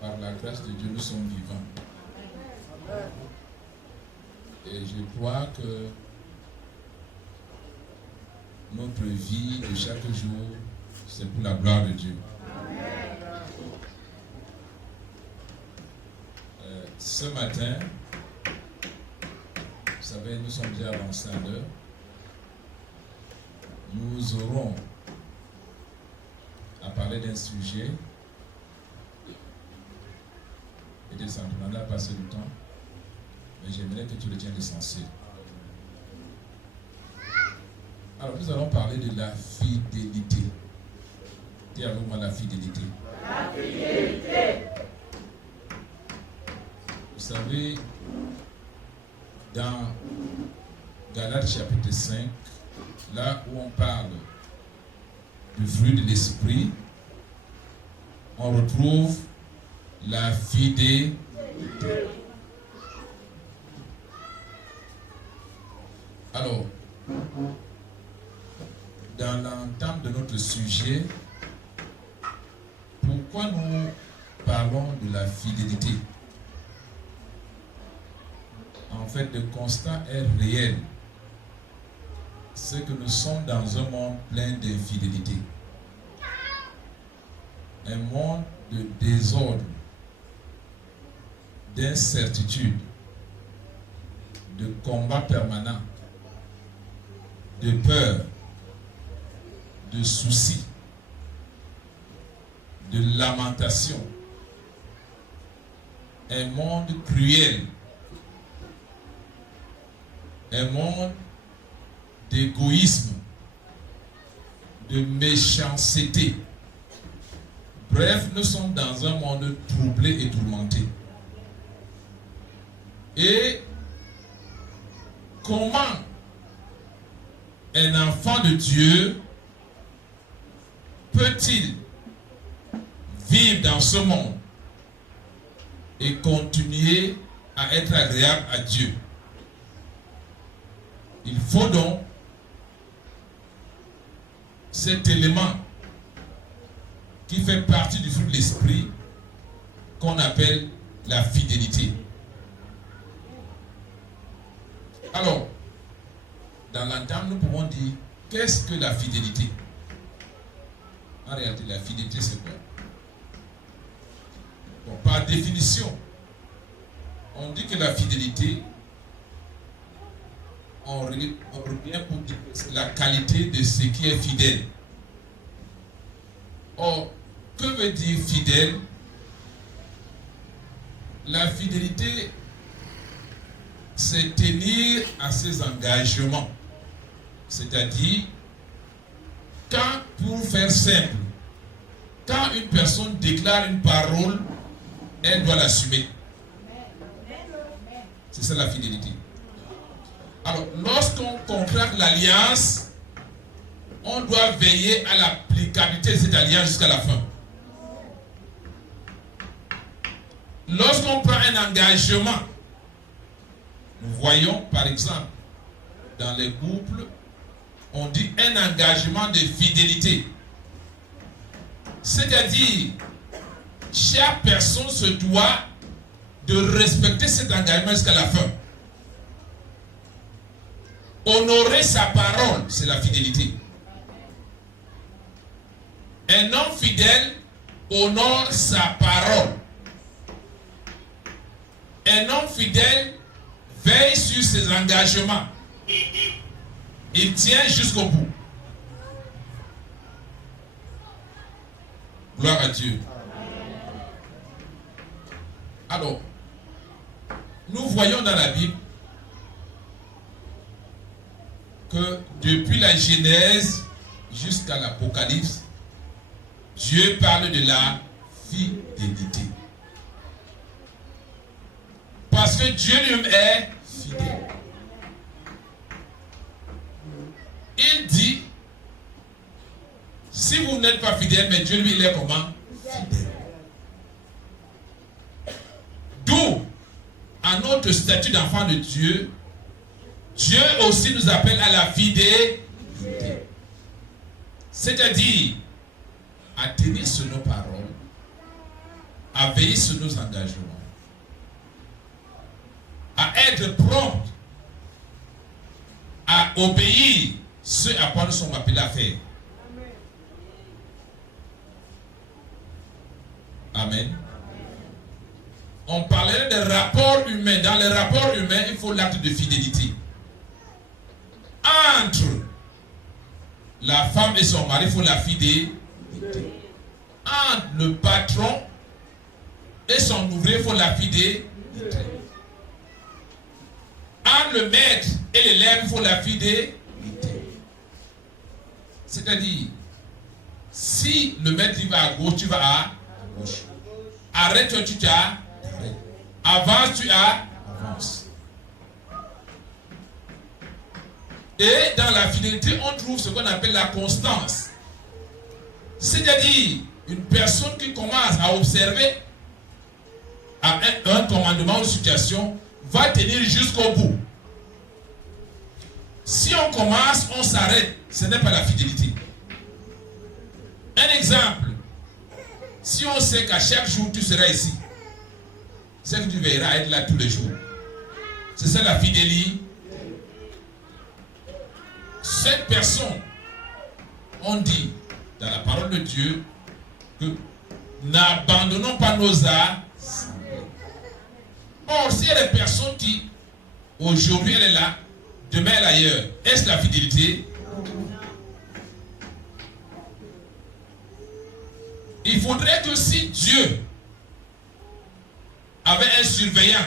par la grâce de Dieu, nous sommes vivants. Et je crois que notre vie de chaque jour, c'est pour la gloire de Dieu. Ce matin, vous savez, nous sommes déjà avancés à l'heure. Nous aurons à parler d'un sujet. Et des sentiments, on a passé du temps. Mais j'aimerais que tu retiennes l'essentiel. Alors, nous allons parler de la fidélité. Dis avec moi la fidélité. La fidélité. Vous savez, dans Galates chapitre 5, là où on parle du fruit de l'esprit, on retrouve la fidélité. Alors, dans l'entame de notre sujet, pourquoi nous parlons de la fidélité? En fait, le constat est réel. C'est que nous sommes dans un monde plein d'infidélité. Un monde de désordre, d'incertitude, de combat permanent, de peur, de soucis, de lamentation. Un monde cruel, un monde d'égoïsme, de méchanceté. Bref, nous sommes dans un monde troublé et tourmenté. Et comment un enfant de Dieu peut-il vivre dans ce monde et continuer à être agréable à Dieu? Il faut donc cet élément qui fait partie du fruit de l'esprit qu'on appelle la fidélité. Alors, dans l'entame, nous pouvons dire, qu'est-ce que la fidélité? En réalité, la fidélité, c'est quoi? Bon, par définition, on dit que la fidélité, on revient pour dire que c'est la qualité de ce qui est fidèle. Or, que veut dire fidèle? La fidélité, c'est tenir à ses engagements. C'est-à-dire, quand, pour faire simple, quand une personne déclare une parole, elle doit l'assumer. C'est ça la fidélité. Alors, lorsqu'on contracte l'alliance, on doit veiller à l'applicabilité de cette alliance jusqu'à la fin. Lorsqu'on prend un engagement, nous voyons par exemple, dans les couples, on dit un engagement de fidélité. C'est-à-dire, chaque personne se doit de respecter cet engagement jusqu'à la fin. Honorer sa parole, c'est la fidélité. Un homme fidèle honore sa parole. Un homme fidèle veille sur ses engagements. Il tient jusqu'au bout. Gloire à Dieu. Alors, nous voyons dans la Bible que depuis la Genèse jusqu'à l'Apocalypse, Dieu parle de la fidélité. Parce que Dieu lui-même est fidèle. Il dit, si vous n'êtes pas fidèle, mais Dieu lui, il est comment? Fidèle. D'où, à notre statut d'enfant de Dieu, Dieu aussi nous appelle à la fidélité. C'est-à-dire, à tenir sur nos paroles, à veiller sur nos engagements, à être prompt, à obéir ce à quoi nous sommes appelés à faire. Amen. On parlait des rapports humains. Dans les rapports humains, il faut l'acte de fidélité. Entre la femme et son mari, il faut la fidélité. Entre le patron et son ouvrier, il faut la fidélité. Entre le maître et l'élève, il faut la fidélité. C'est-à-dire, si le maître il va à gauche, tu vas à gauche. Arrête-toi, tu t'arrêtes. Avance, tu avances. Et dans la fidélité, on trouve ce qu'on appelle la constance. C'est-à-dire, une personne qui commence à observer un commandement ou une situation va tenir jusqu'au bout. Si on commence, on s'arrête, ce n'est pas la fidélité. Un exemple, si on sait qu'à chaque jour tu seras ici, c'est que tu verras être là tous les jours. C'est ça la fidélité. Cette personne, on dit dans la parole de Dieu que n'abandonnons pas nos assemblées. Or, s'il y a des personnes qui, aujourd'hui elle est là, demain elle est ailleurs, est-ce la fidélité? Il faudrait que si Dieu avait un surveillant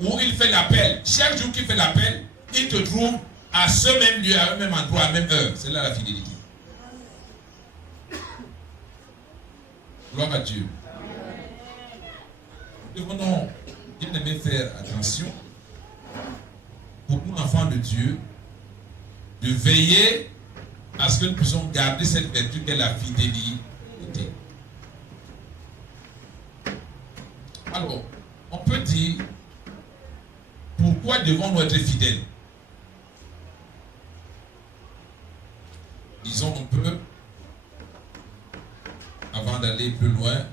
où il fait l'appel, chaque jour qu'il fait l'appel, il te trouve à ce même lieu, à même endroit, à même heure. C'est là la fidélité. Gloire à Dieu. Nous devons bien aimer faire attention pour nous, enfants de Dieu, de veiller à ce que nous puissions garder cette vertu qu'est la fidélité. Alors, on peut dire, pourquoi devons-nous être fidèles? Disons un peu, avant d'aller plus loin,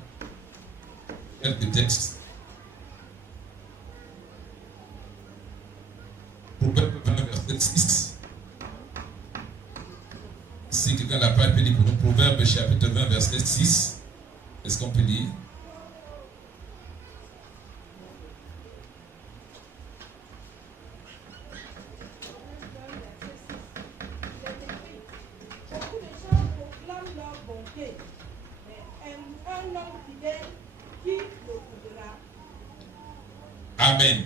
quelques textes. Proverbe 20, verset 6. Si quelqu'un n'a pas pu lire pour nous, Proverbe chapitre 20, verset 6. Est-ce qu'on peut lire? Amen.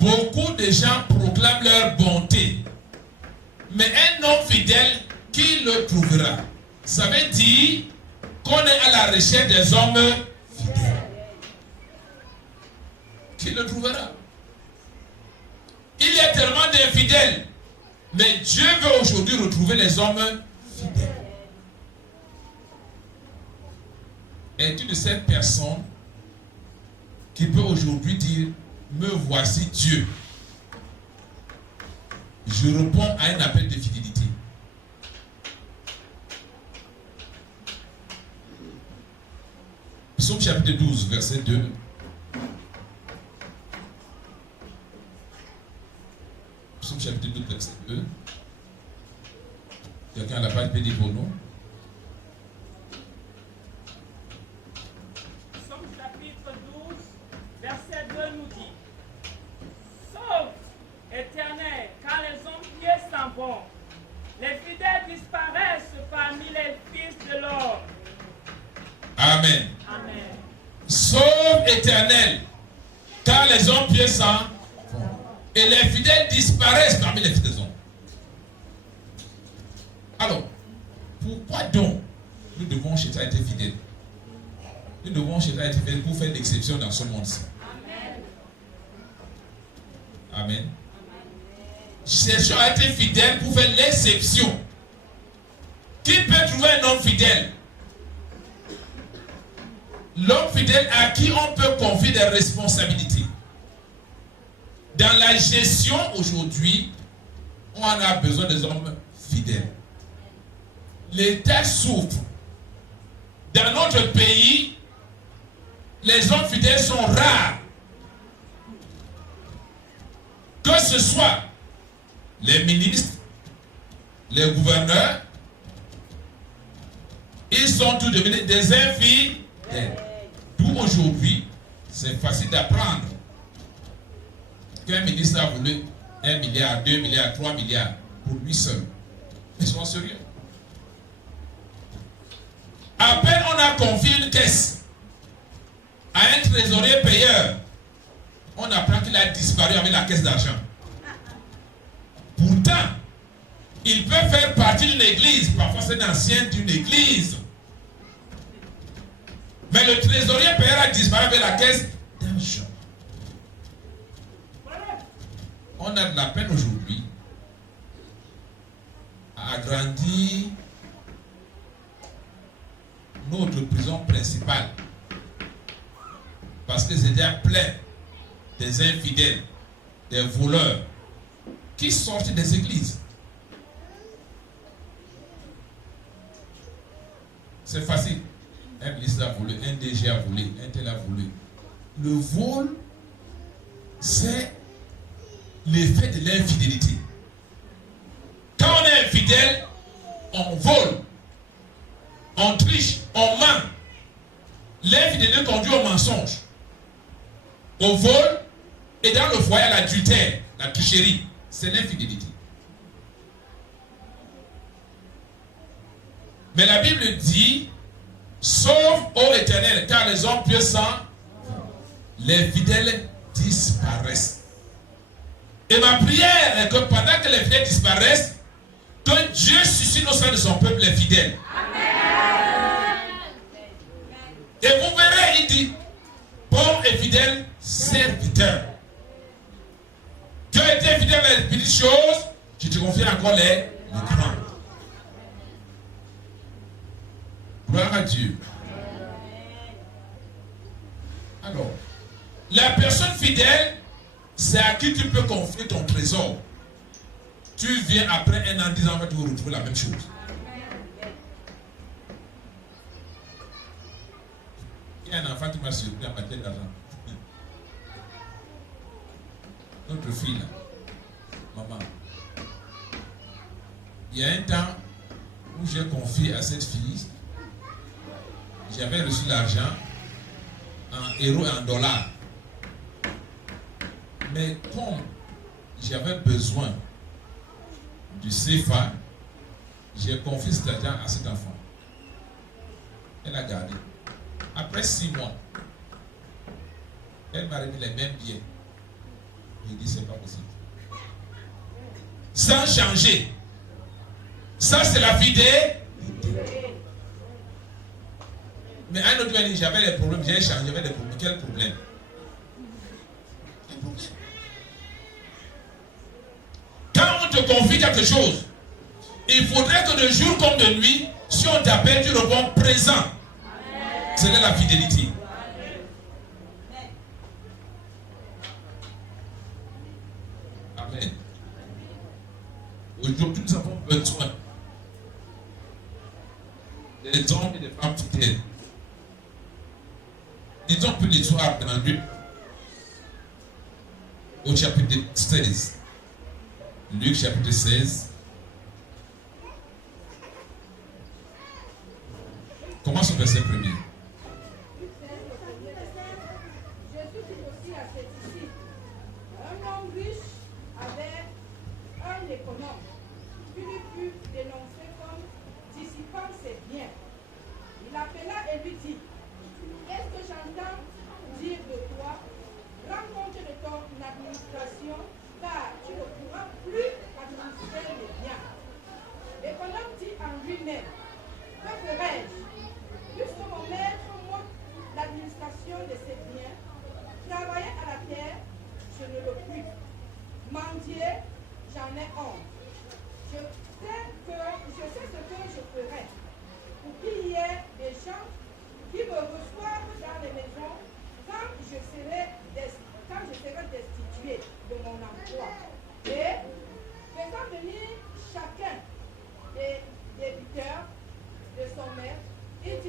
Beaucoup de gens proclament leur bonté, mais un homme fidèle, qui le trouvera? Ça veut dire qu'on est à la recherche des hommes fidèles. Qui le trouvera? Il y a tellement d'infidèles, mais Dieu veut aujourd'hui retrouver les hommes fidèles. Es-tu de cette personne qui peut aujourd'hui dire, me voici Dieu? Je réponds à un appel de fidélité. Psaume chapitre 12, verset 2. Psaume chapitre 12, verset 2. Quelqu'un n'a pas le pédé pour nous? Psaume chapitre 12, verset 2 nous dit: Sauve, Éternel, quand les hommes pieux s'en vont, les fidèles disparaissent parmi les fils de l'homme. Amen. Amen. Sauve, Éternel, car les hommes pieux s'en vont, et les fidèles disparaissent parmi les fils des hommes. Alors, pourquoi donc nous devons chercher à être fidèles? Nous devons chercher à être fidèles pour faire l'exception dans ce monde-ci. Amen. Amen. Cherchons à être fidèles pour faire l'exception. Qui peut trouver un homme fidèle? L'homme fidèle à qui on peut confier des responsabilités. Dans la gestion, aujourd'hui, on a besoin des hommes fidèles. les terres souffrent. Dans notre pays, les hommes fidèles sont rares. Que ce soit les ministres, les gouverneurs, ils sont tous devenus des infidèles. D'où aujourd'hui, c'est facile d'apprendre qu'un ministre a voulu 1 milliard, 2 milliards, 3 milliards pour lui seul. Ils sont sérieux. À peine on a confié une caisse à un trésorier payeur, on apprend qu'il a disparu avec la caisse d'argent. Pourtant, il peut faire partie d'une église, parfois c'est un ancien d'une église. Mais le trésorier payeur a disparu avec la caisse d'argent. On a de la peine aujourd'hui à agrandir notre prison principale parce que c'est déjà plein des infidèles, des voleurs qui sortent des églises. C'est facile. Un ministre a volé, un DG a volé, un tel a volé. Le vol, c'est l'effet de l'infidélité. Quand on est infidèle, on vole, on triche, on ment. L'infidélité conduit au mensonge, au vol, et dans le foyer, à l'adultère, la tricherie. C'est l'infidélité. Mais la Bible dit, sauve, ô Éternel, car les hommes pieux sont, les fidèles disparaissent. Et ma prière est que pendant que les fidèles disparaissent, que Dieu suscite au sein de son peuple les fidèles. Amen. Et vous verrez, il dit, bon et fidèle serviteur. Tu as été fidèle à les petites choses, je te confie encore les grandes. Gloire à Dieu. Alors, la personne fidèle, c'est à qui tu peux confier ton trésor. Tu viens après un an, 10 ans, tu vas retrouver la même chose. Il y a un enfant qui m'a surpris en matière d'argent. Notre fille, là, maman. Il y a un temps où j'ai confié à cette fille, j'avais reçu l'argent en euros et en dollars. Mais comme j'avais besoin du CFA, j'ai confié cet argent à cet enfant. Elle a gardé. Après 6 mois, elle m'a remis les mêmes billets. J'ai dit, c'est pas possible. Sans changer. Ça, c'est la fidélité. Mais un autre m'a dit, j'avais des problèmes, j'ai changé, j'avais des problèmes. Quel problème? Quel problème? Quand on te confie quelque chose, il faudrait que de jour comme de nuit, si on t'appelle, tu réponds présent. C'est la fidélité. Amen. Aujourd'hui, nous avons besoin des hommes et des femmes fidèles. Disons plus l'histoire dans Luc, au chapitre 16. Luc chapitre 16. Commence au verset 1er. Jésus dit aussi à ses disciples, un homme riche avait un économe qui lui fut dénoncé comme dissipant ses biens. Il appela et lui dit, qu'est-ce que j'entends dire de toi? Rends compte de ton administration, car tu ne pourras plus administrer les biens. L'économe dit en lui-même, que ferai-je? Puisque mon maître m'ôte l'administration de ses biens, travailler à la terre, je ne le puis. Mendier, j'en ai honte. Je sais ce que je ferai pour qu'il y ait des gens qui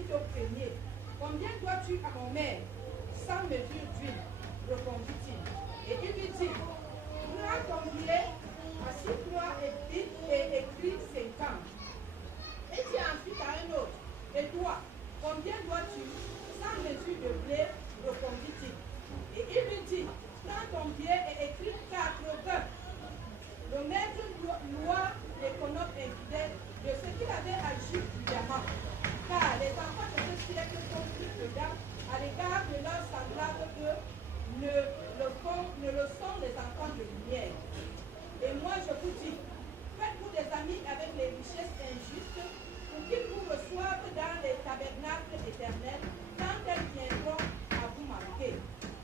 dit au premier, combien dois-tu à mon maître? 100 mesures d'huile, répondit-il. Et il lui dit, prends ton billet, assieds-toi et écris 50. Et dit ensuite à un autre, et toi, combien dois-tu? 100 mesures de blé, répondit-il. Et il lui dit, prends ton billet et écris 80. Le maître loua l'économe infidèle de ce qu'il avait agi prudemment, car les enfants de ce siècle sont plus prudents à l'égard de leurs semblables que ne le sont les enfants de lumière. Et moi je vous dis, faites-vous des amis avec les richesses injustes pour qu'ils vous reçoivent dans les tabernacles éternels quand elles viendront à vous manquer.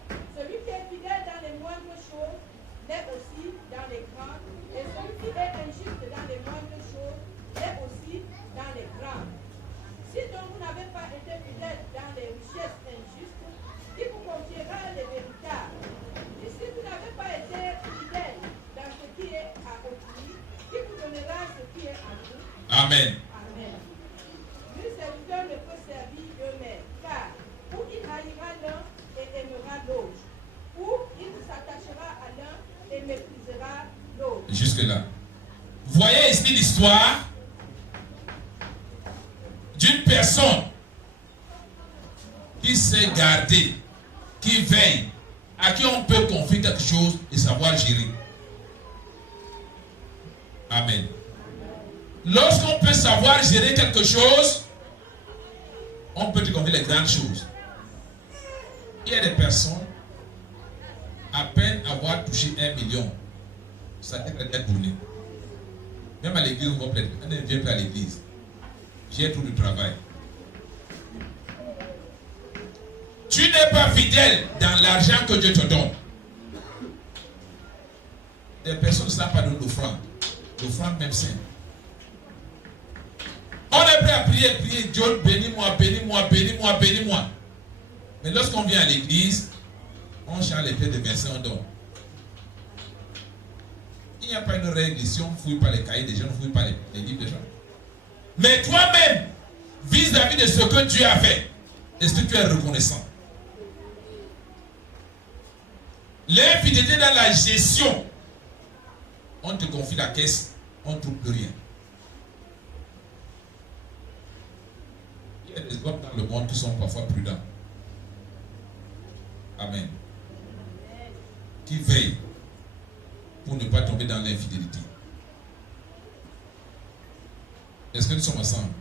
Celui qui est fidèle dans les moindres choses l'est aussi dans les grandes, et celui qui est injuste dans les moindres choses l'est aussi dans les grandes. Si donc vous n'avez pas été fidèle dans les richesses injustes, qui vous confiera les véritables? Et si vous n'avez pas été fidèle dans ce qui est à autrui, qui vous donnera ce qui est à vous? Amen. Amen. Nul serviteur ne peut servir eux-mêmes, car ou il haïra l'un et aimera l'autre, ou il s'attachera à l'un et méprisera l'autre. Jusque-là. Voyez ici l'histoire d'une personne qui sait garder, qui veille, à qui on peut confier quelque chose et savoir gérer. Amen. Lorsqu'on peut savoir gérer quelque chose, on peut te confier les grandes choses. Il y a des personnes, à peine avoir touché 1 million, ça tête est tournée. Même à l'église, on ne vient plus à l'église. J'ai tout le travail. Tu n'es pas fidèle dans l'argent que Dieu te donne. Des personnes ne savent pas donner l'offrande. L'offrande même simple. On est prêt à prier, Dieu bénis-moi, bénis-moi, bénis-moi, bénis-moi. Mais lorsqu'on vient à l'église, on chante les pieds de Vincent, on donne. Il n'y a pas une règle ici, on ne fouille pas les cahiers des gens, on ne fouille pas les livres des gens. Mais toi-même, vis-à-vis de ce que Dieu a fait, est-ce que tu es reconnaissant? L'infidélité dans la gestion, on te confie la caisse, on ne trouve plus rien. Il y a des hommes dans le monde qui sont parfois prudents. Amen. Qui veillent pour ne pas tomber dans l'infidélité. Est-ce que nous sommes ensemble?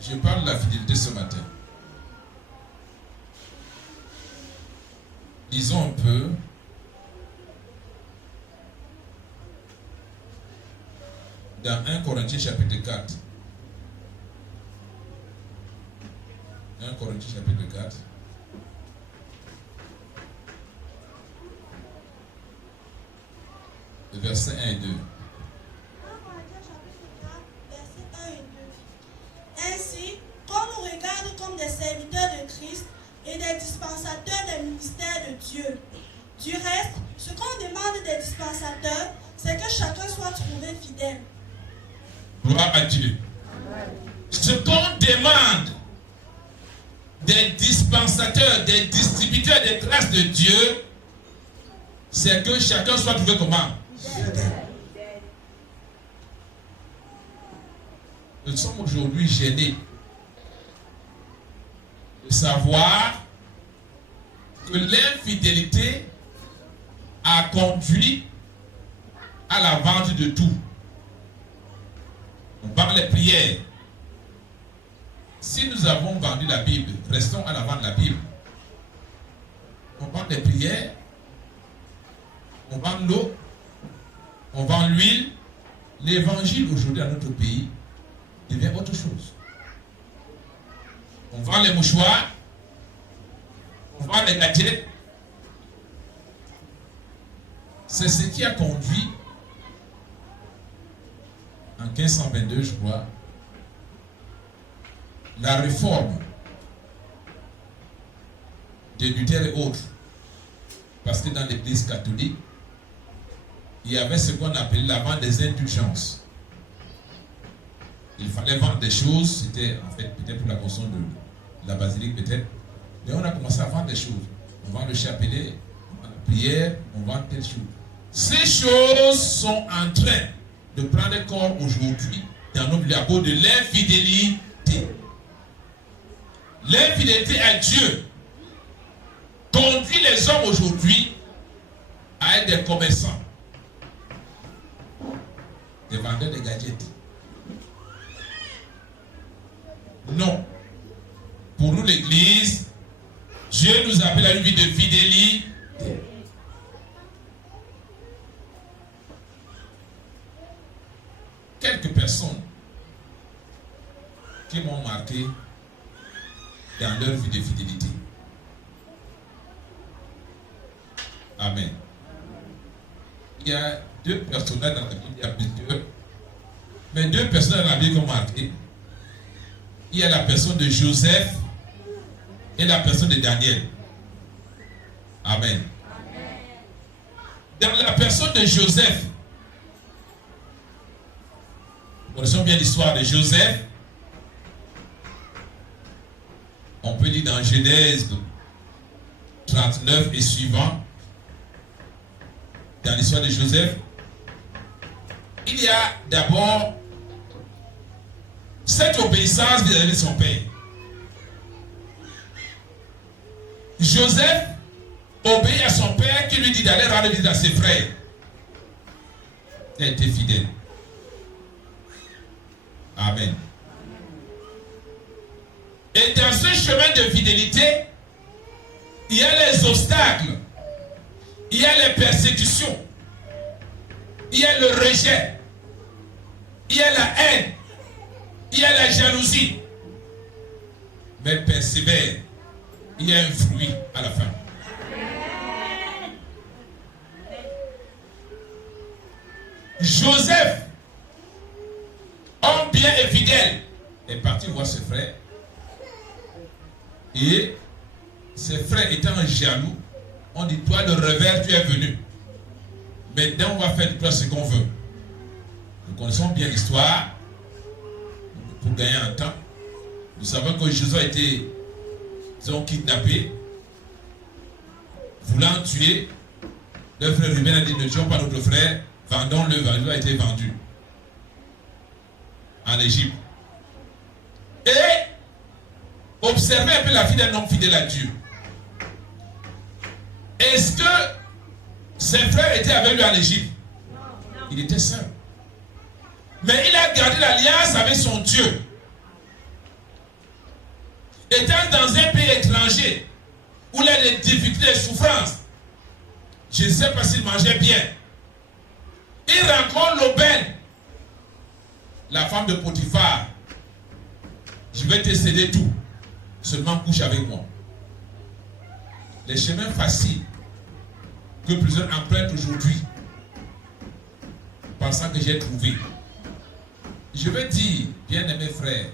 Je parle de la fidélité ce matin. Lisons un peu dans 1 Corinthiens chapitre 4. 1 Corinthiens chapitre 4. Versets 1 et 2. 1 Corinthiens chapitre 4, versets 1 et 2. Ainsi, qu'on nous regarde comme des serviteurs de Christ et des dispensateurs des ministères de Dieu. Du reste, ce qu'on demande des dispensateurs, c'est que chacun soit trouvé fidèle. Gloire à Dieu. Ce qu'on demande des dispensateurs, des distributeurs des grâces de Dieu, c'est que chacun soit trouvé comment? Nous sommes aujourd'hui gênés de savoir que l'infidélité a conduit à la vente de tout. On parle des prières. Si nous avons vendu la Bible, restons à la vente de la Bible. On vend des prières, on vend l'eau, on vend l'huile. L'évangile aujourd'hui dans notre pays devient autre chose. On vend les mouchoirs, on vend les gadgets. C'est ce qui a conduit en 1522, je crois, la réforme de Luther et autres. Parce que dans l'église catholique, il y avait ce qu'on appelait la vente des indulgences. il fallait vendre des choses. C'était en fait peut-être pour la construction de la basilique peut-être. Mais on a commencé à vendre des choses. On vend le chapelet, on vend la prière, on vend telle chose. Ces choses sont en train de prendre corps aujourd'hui dans nos milieux à cause de l'infidélité. L'infidélité à Dieu conduit les hommes aujourd'hui à être des commerçants, des vendeurs de gadgets. Non. Pour nous, l'Église, Dieu nous appelle à une vie de fidélité. Quelques personnes qui m'ont marqué dans leur vie de fidélité. Amen. Il y a deux personnages dans la Bible, il y a plusieurs, mais deux personnages dans la Bible qui ont marqué. Il y a la personne de Joseph et la personne de Daniel. Amen. Dans la personne de Joseph, nous connaissons bien l'histoire de Joseph. On peut lire dans Genèse 39 et suivant, dans l'histoire de Joseph, il y a d'abord cette obéissance vis-à-vis de son père. Joseph obéit à son père qui lui dit d'aller rendre visite à ses frères. Il a été fidèle. Amen. Et dans ce chemin de fidélité, il y a les obstacles, il y a les persécutions, il y a le rejet, il y a la haine, il y a la jalousie. Mais persévère, il y a un fruit à la fin. Joseph, homme bien et fidèle, est parti voir ses frères. Et ses frères étant jaloux, on dit, toi le revers, tu es venu. Maintenant, on va faire de toi ce qu'on veut. Nous connaissons bien l'histoire. Pour gagner un temps, nous savons que Jésus a été, disons, kidnappé, voulant tuer. Le frère Ruben a dit, ne tuons pas notre frère, vendons-le. Jésus a été vendu en Égypte. Et observez un peu la vie d'un homme fidèle à Dieu. Est-ce que ses frères étaient avec lui en Égypte? Il était seul. Mais il a gardé l'alliance avec son Dieu. Étant dans un pays étranger où il a des difficultés, des souffrances, je ne sais pas s'il mangeait bien. Il rencontre l'aubaine, la femme de Potiphar. Je vais te céder tout, seulement couche avec moi. Les chemins faciles que plusieurs empruntent aujourd'hui, pensant que j'ai trouvé. Je veux dire, bien-aimés frères,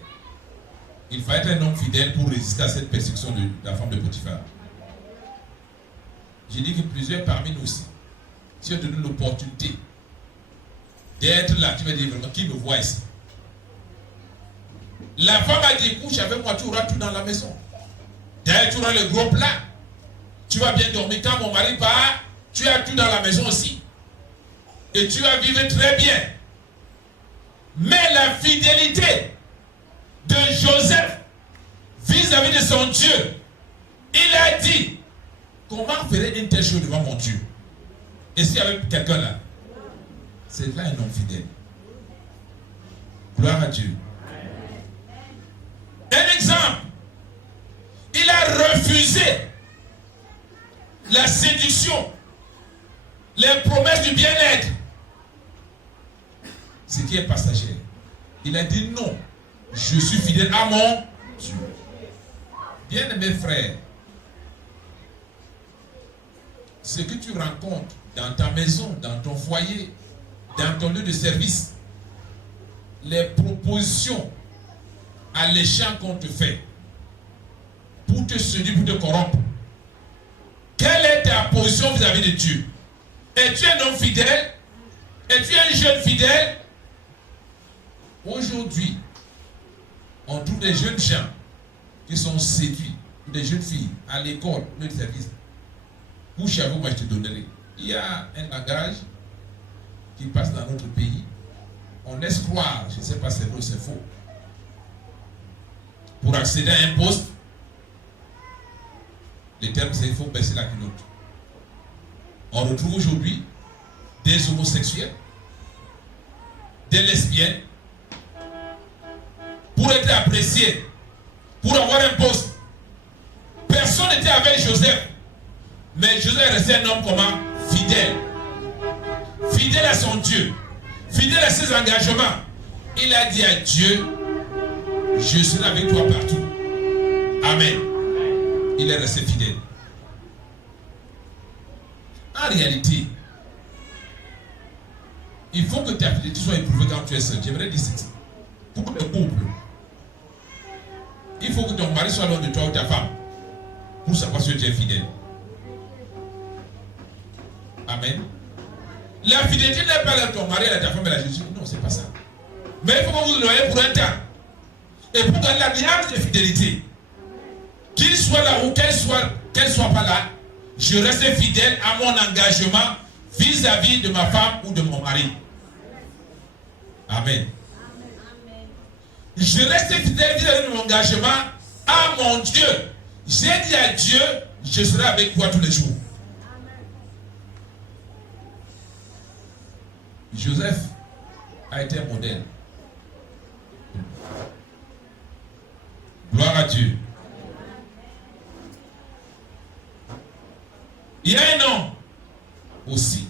il faut être un homme fidèle pour résister à cette persécution de la femme de Potiphar. J'ai dit que plusieurs parmi nous aussi, si on te donne l'opportunité d'être là, tu vas dire vraiment, qui me voit ici? La femme a dit, couche avec moi, tu auras tout dans la maison. D'ailleurs, tu auras le gros plat. Tu vas bien dormir. Quand mon mari part, tu as tout dans la maison aussi. Et tu vas vivre très bien. Mais la fidélité de Joseph vis-à-vis de son Dieu, il a dit, comment ferait une telle chose devant mon Dieu? Et s'il y avait quelqu'un là, c'est là un homme fidèle. Gloire à Dieu. Un exemple, il a refusé la séduction, les promesses du bien-être, ce qui est passager. Il a dit non, je suis fidèle à mon Dieu. Bien-aimés frères, ce que tu rencontres dans ta maison, dans ton foyer, dans ton lieu de service, les propositions alléchantes qu'on te fait pour te séduire, pour te corrompre, quelle est ta position vis-à-vis de Dieu? Es-tu un homme fidèle? Es-tu un jeune fidèle? Aujourd'hui, On trouve des jeunes gens qui sont séduits, des jeunes filles à l'école, le service. Couche à vous, moi je te donnerai. Il y a un langage qui passe dans notre pays. On laisse croire, je ne sais pas si c'est vrai ou c'est faux. Pour accéder à un poste, le terme c'est il faut baisser la culotte. On retrouve aujourd'hui des homosexuels, des lesbiennes, pour être appréciés, pour avoir un poste. Personne n'était avec Joseph, mais Joseph est resté un homme comment? Fidèle. Fidèle à son Dieu, fidèle à ses engagements. Il a dit à Dieu, je serai avec toi partout. Amen. Il est resté fidèle. En réalité, il faut que ta fidélité soit éprouvée quand tu es seul. J'aimerais dire ceci. Pour le couple, il faut que ton mari soit loin de toi ou ta femme pour savoir si tu es fidèle. Amen. La fidélité n'est pas là ton mari, à ta femme et à Jésus. Non, c'est pas ça. Mais il faut que vous le voyez pour un temps. Et pour garder l'alliance de fidélité, qu'il soit là ou qu'elle soit pas là, je reste fidèle à mon engagement vis-à-vis de ma femme ou de mon mari. Amen. Je reste fidèle vis-à-vis de mon engagement à mon Dieu. J'ai dit à Dieu, je serai avec toi tous les jours. Joseph a été un modèle. Gloire à Dieu. Il y a un homme aussi.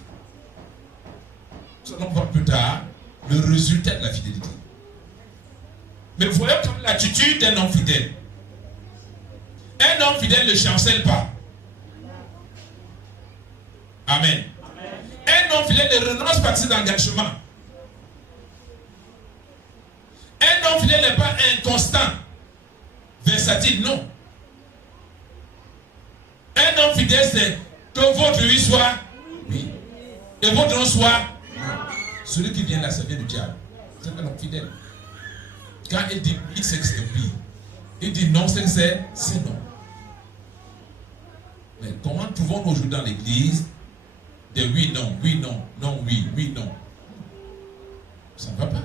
Nous allons voir plus tard le résultat de la fidélité. Mais voyons comme l'attitude d'un homme fidèle. Un homme fidèle ne chancelle pas. Amen. Un homme fidèle ne renonce pas à ses engagements. Un homme fidèle n'est pas inconstant, versatile, non. Un homme fidèle, c'est que votre oui soit oui et votre non soit non. Celui qui vient là, ça vient du diable. C'est un homme fidèle. Quand il dit oui, c'est que c'est oui. Il dit non, c'est que c'est non. Mais comment pouvons-nous aujourd'hui dans l'église des oui, non, oui, non, non, oui, oui, non? Ça ne va pas.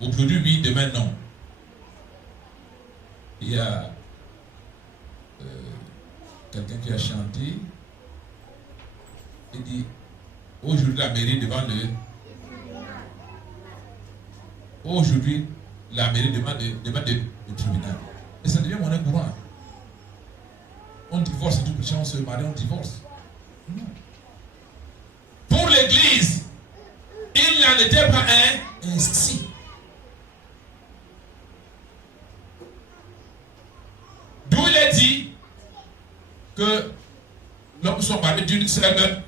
Aujourd'hui, oui, demain, non. Il y a quelqu'un qui a chanté. Il dit, aujourd'hui, la mairie devant le... Aujourd'hui, la mairie demande le tribunal. Et ça devient monnaie courante. On divorce, tout petit, on se marie, on divorce. Non. Pour l'église, il n'en était pas ainsi. D'où il est dit que l'homme soit marié d'une seule femme.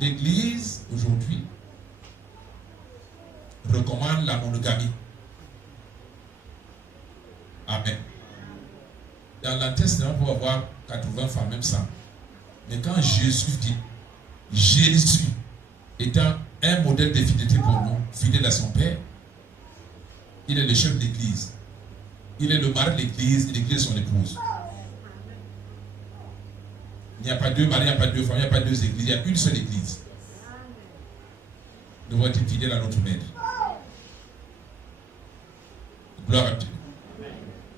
L'église, aujourd'hui, recommande la monogamie. Amen. Dans l'Ancien Testament, on peut avoir 80 femmes, même 100. Mais quand Jésus dit, Jésus étant un modèle de fidélité pour nous, fidèle à son Père, il est le chef de l'église. Il est le mari de l'église et l'église est son épouse. Il n'y a pas deux maris, il n'y a pas deux femmes, il n'y a pas deux églises, il y a une seule église. Nous devons être fidèles à notre maître. Gloire à Dieu.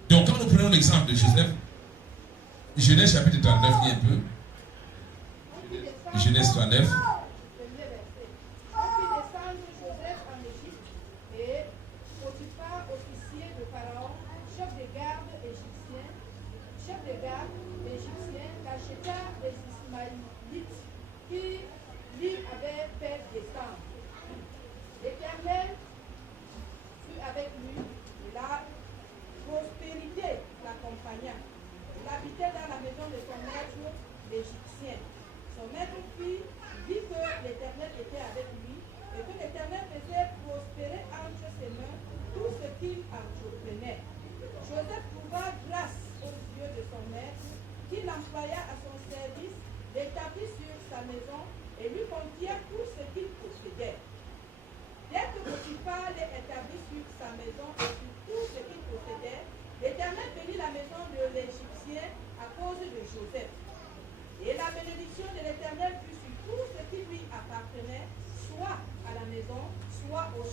Donc, quand nous prenons l'exemple de Joseph, Genèse chapitre 39, il y a un peu. Genèse 39. L'Éternel fut avec lui, la prospérité l'accompagna. Il habitait dans la maison de son maître l'Égyptien. Son maître vit que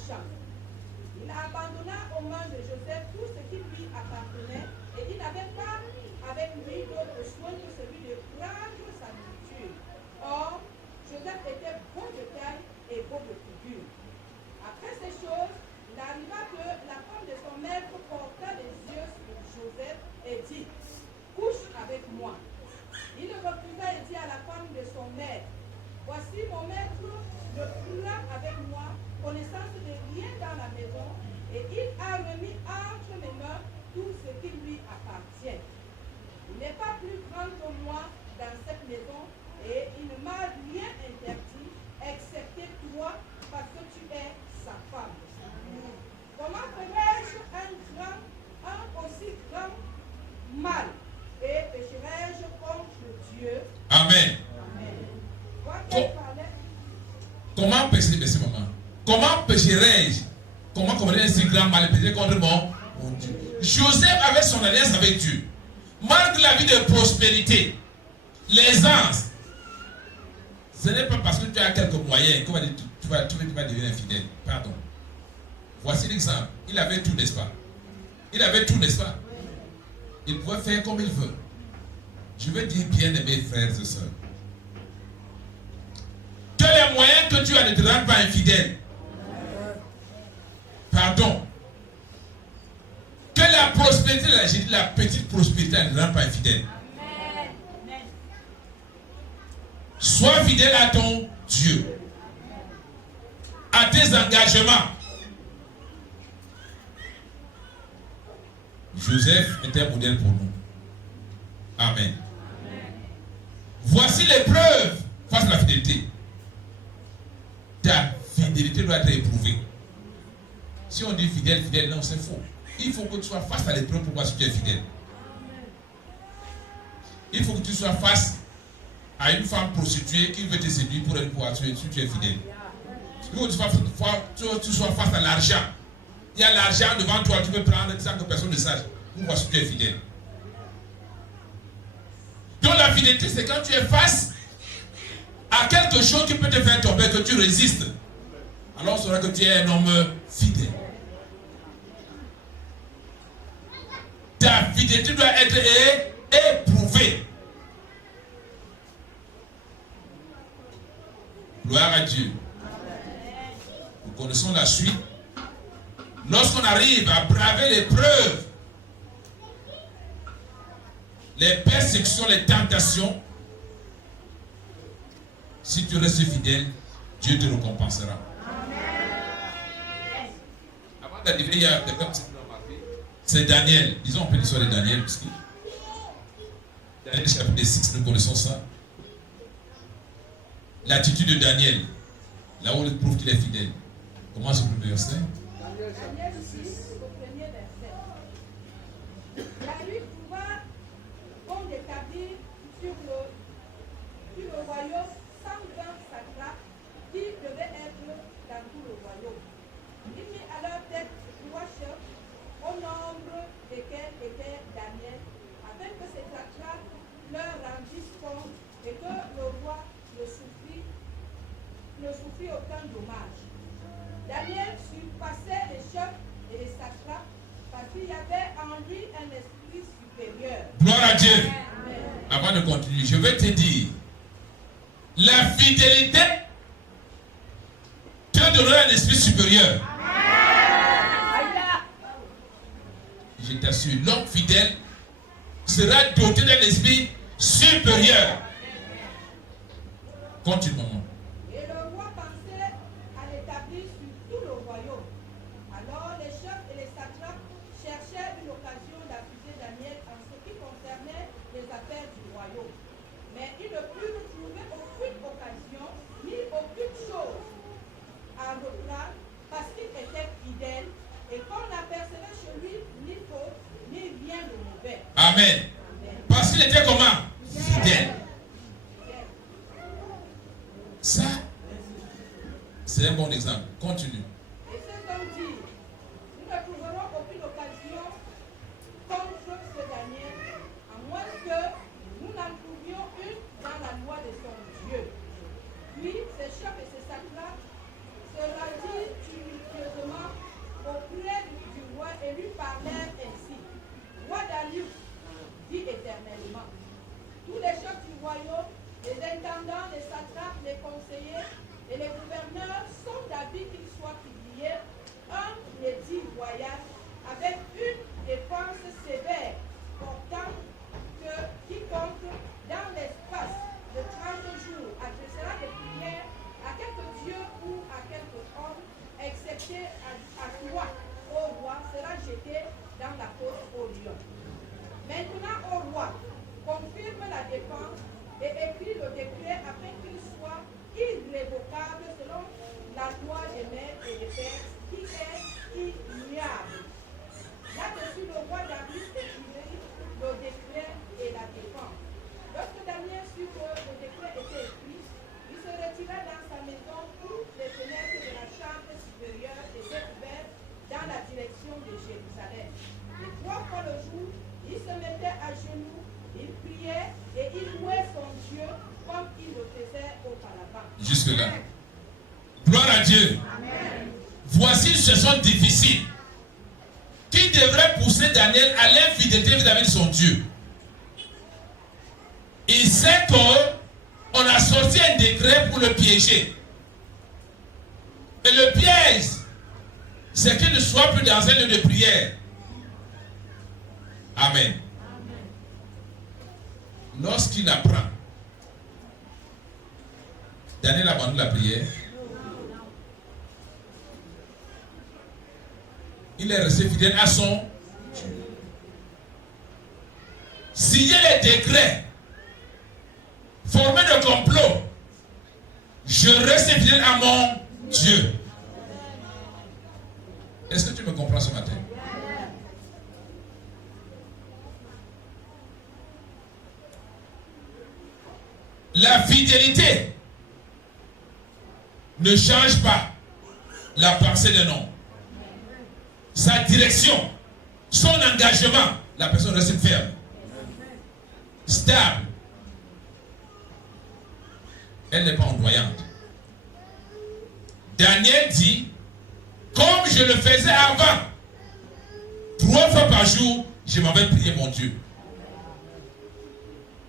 champ. Il abandonna aux mains de Joseph tout ce qui lui appartenait et il n'avait pas avec lui d'autre soin que celui de prendre sa nourriture. Or, Joseph était beau de taille et beau de figure. Après ces choses, il arriva que la femme de son maître porta les yeux sur Joseph et dit, « Couche avec moi. » Il refusa et dit à la femme de son maître, « Voici mon maître ne prend avec moi connaissance de rien dans la maison, et il a remis entre mes mains tout ce qui lui appartient. Il n'est pas plus grand que moi dans cette maison, et il ne m'a rien interdit, excepté toi, parce que tu es sa femme. Comment ferais-je un aussi grand mal, et pécherais-je contre Dieu? » Amen. Comment pécherais-je, maman? Comment pécherais-je? Comment commettre un si grand mal et pécher contre mon Dieu? Joseph avait son alliance avec Dieu. Malgré la vie de prospérité, l'aisance, ce n'est pas parce que tu as quelques moyens que tu vas devenir infidèle. Pardon. Voici l'exemple. Il avait tout, n'est-ce pas? Il avait tout, n'est-ce pas? Il pouvait faire comme il veut. Je veux dire, bien-aimés frères et sœurs, que les moyens que tu as ne te rendent pas infidèle. Pardon. Que la prospérité, j'ai dit la petite prospérité ne te rend pas infidèle. Amen. Sois fidèle à ton Dieu, à tes engagements. Joseph était un modèle pour nous. Amen. Voici l'épreuve face à la fidélité. Ta fidélité doit être éprouvée. Si on dit fidèle, fidèle, non, c'est faux. Il faut que tu sois face à l'épreuve pour voir si tu es fidèle. Il faut que tu sois face à une femme prostituée qui veut te séduire pour elle pouvoir tuer si tu es fidèle. Il faut que tu sois face à l'argent. Il y a l'argent devant toi, tu peux prendre sans que personne ne sache pour voir si tu es fidèle. Donc la fidélité, c'est quand tu es face à quelque chose qui peut te faire tomber, que tu résistes. Alors on saura que tu es un homme fidèle. Ta fidélité doit être éprouvée. Gloire à Dieu. Nous connaissons la suite. Lorsqu'on arrive à braver l'épreuve, les persécutions, les tentations, si tu restes fidèle, Dieu te récompensera. Avant d'arriver, il y a quelqu'un qui s'est remarqué. C'est Daniel. Disons un peu l'histoire de Daniel. Parce que Daniel chapitre 6, nous connaissons ça. L'attitude de Daniel, là où il prouve qu'il est fidèle. Comment se prouve le verset? Daniel 6, au premier verset. La lui trouva bon d'établir sur le royaume 120 satrapes qui devaient être dans tout le royaume. Il mit à leur tête 3 chefs, au nombre desquels était Daniel, afin que ces satrapes leur rendissent compte et que le roi ne souffrit aucun dommage. Daniel surpassait les chefs et les satrapes parce qu'il y avait en lui un esprit supérieur. Gloire à Dieu. Amen. Avant de continuer, je vais te dire, la fidélité te donnera un esprit supérieur. Je t'assure, l'homme fidèle sera doté d'un esprit supérieur. Continue, maman. Et le roi pensait à l'établir sur tout le royaume. Alors les chefs et les satrapes cherchaient une occasion d'accuser Daniel en ce qui concernait les affaires du royaume. Mais ils ne purent trouver aucune occasion ni aucune chose à reprendre parce qu'il était fidèle et qu'on n'apercevait chez lui ni faute ni rien de mauvais. Amen. Amen. Parce qu'il était comment? Fidèle. Ça, c'est un bon exemple. Continue. Et c'est donc dit, nous ne trouverons aucune occasion contre ce Daniel, à moins que nous n'en trouvions une dans la loi de son Dieu. Puis ces chefs et ces satrapes se rendirent tumultueusement auprès du roi et lui parlèrent ainsi. Roi Darius, dit éternellement, tous les chefs du royaume, les intendants, les satrapes, les conseillers et les gouverneurs sont d'avis qu'il soit publié un édit royal avec une défense sévère portant que quiconque dans l'espace de 30 jours adressera des prières à quelque dieu ou à quelque homme, excepté à toi, ô roi, sera jeté dans la fosse au lion. Maintenant, ô roi, confirme la défense et écris le décret afin qu'il soit irrévocable selon la loi des mères et des pères qui est immuable. Là-dessus, le roi Darius écrivit le décret et la défense. Lorsque Daniel sut que le décret était écrit, il se retira dans sa maison où les fenêtres de la chambre supérieure étaient ouvertes dans la direction de Jérusalem. Et 3 fois le jour, il se mettait à genoux, il priait et il louait son Dieu comme il le faisait auparavant. Jusque-là. Gloire à Dieu. Amen. Voici une situation difficile qui devrait pousser Daniel à l'infidélité vis-à-vis de son Dieu. Il sait qu'on a sorti un décret pour le piéger. Et le piège, c'est qu'il ne soit plus dans un lieu de prière. Amen. Lorsqu'il apprend, Daniel abandonne la prière. Il est resté fidèle à son Dieu. Signer les décrets, former le complot, je reste fidèle à mon Dieu. Est-ce que tu me comprends ce matin? La fidélité ne change pas la pensée d'un homme. Sa direction, son engagement, la personne reste ferme, stable. Elle n'est pas ondoyante. Daniel dit, comme je le faisais avant, 3 fois par jour, je m'en vais prier mon Dieu.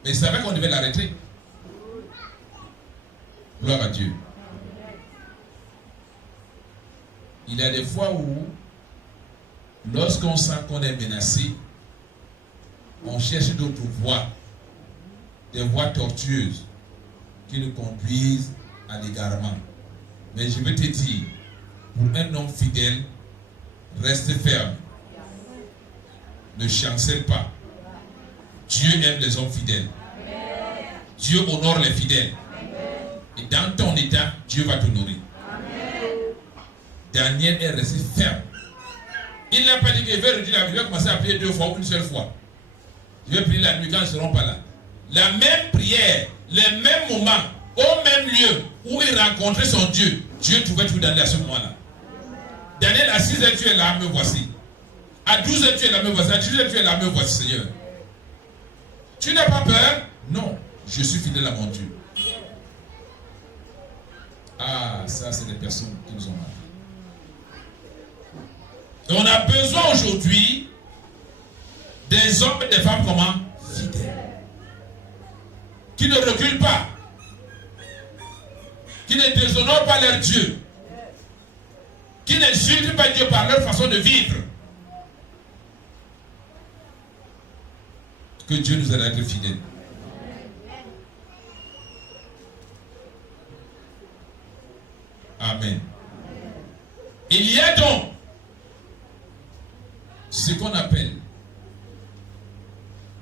Mais il savait qu'on devait l'arrêter. Gloire à Dieu. Il y a des fois où, lorsqu'on sent qu'on est menacé, on cherche d'autres voies, des voies tortueuses qui nous conduisent à l'égarement. Mais je veux te dire, pour un homme fidèle, reste ferme. Ne chancelle pas. Dieu aime les hommes fidèles. Dieu honore les fidèles. Et dans ton état, Dieu va t'honorer. Daniel est resté ferme. Il n'a pas dit qu'il va redire la vie, il va commencer à prier 2 fois ou une seule fois. Je vais prier la nuit quand ils ne seront pas là. La même prière, les mêmes moments, au même lieu où il rencontrait son Dieu, Dieu trouvait tout Daniel à ce moment-là. Daniel, à 6 h tu es là, me voici. À 12 h tu es là, me voici. À 18 h tu es là, me voici, Seigneur. Tu n'as pas peur? Non, je suis fidèle à mon Dieu. Ah, ça, c'est des personnes qui nous ont mal. Et on a besoin aujourd'hui des hommes et des femmes comment? Fidèles. Qui ne reculent pas. Qui ne déshonorent pas leur Dieu. Qui n'insultent pas Dieu par leur façon de vivre. Que Dieu nous aide à être fidèles. Amen. Il y a donc ce qu'on appelle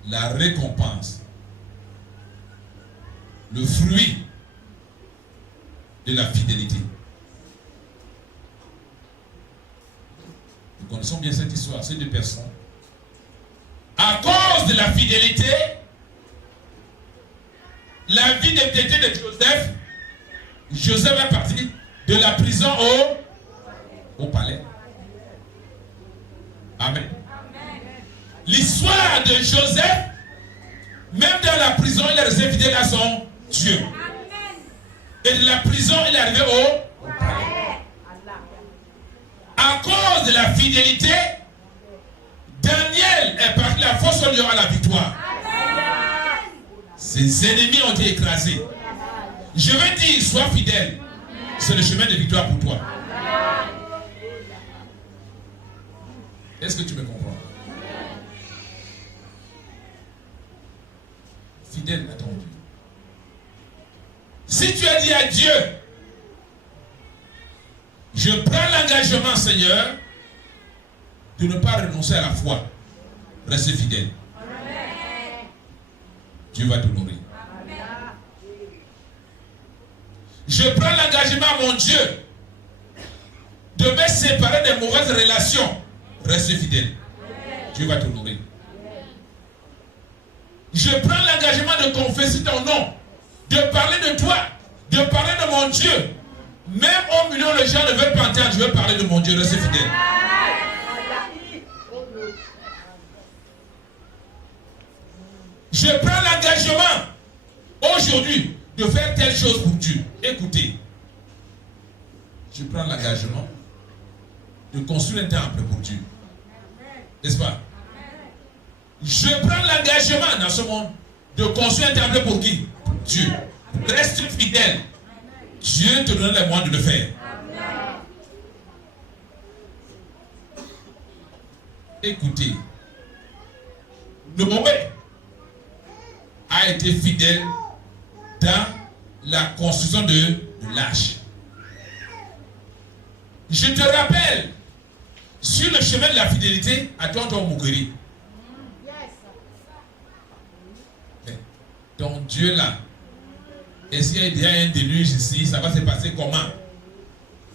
la récompense, le fruit de la fidélité. Nous connaissons bien cette histoire, ces 2 personnes. À cause de la fidélité, la vie de piété de Joseph, Joseph est parti de la prison au palais. Amen. L'histoire de Joseph, même dans la prison, il est resté fidèle à son Dieu. Et de la prison, il est arrivé au palais. À cause cause de la fidélité, Daniel est parti la force où il y aura la victoire. Ses ennemis ont été écrasés. Je veux dire, sois fidèle. C'est le chemin de victoire pour toi. Est-ce que tu me comprends? Fidèle à ton Dieu. Si tu as dit à Dieu, je prends l'engagement, Seigneur, de ne pas renoncer à la foi. Reste fidèle. Amen. Dieu va t'honorer. Je prends l'engagement, mon Dieu, de me séparer des mauvaises relations. Reste fidèle. Amen. Dieu va t'honorer. Je prends l'engagement de confesser ton nom, de parler de toi, de parler de mon Dieu. Même au milieu où les gens ne veulent pas entendre, je veux parler de mon Dieu. Reste fidèle. Je prends l'engagement aujourd'hui de faire telle chose pour Dieu. Écoutez, je prends l'engagement de construire un temple pour Dieu. N'est-ce pas? Je prends l'engagement dans ce monde de construire un temple pour qui? Pour Dieu. Reste fidèle. Dieu te donne les moyens de le faire. Écoutez, Noé a été fidèle dans la construction de l'arche. Je te rappelle, sur le chemin de la fidélité, attends-toi Moukeri. Ton Dieu là, est-ce qu'il y a un déluge ici? Ça va se passer comment?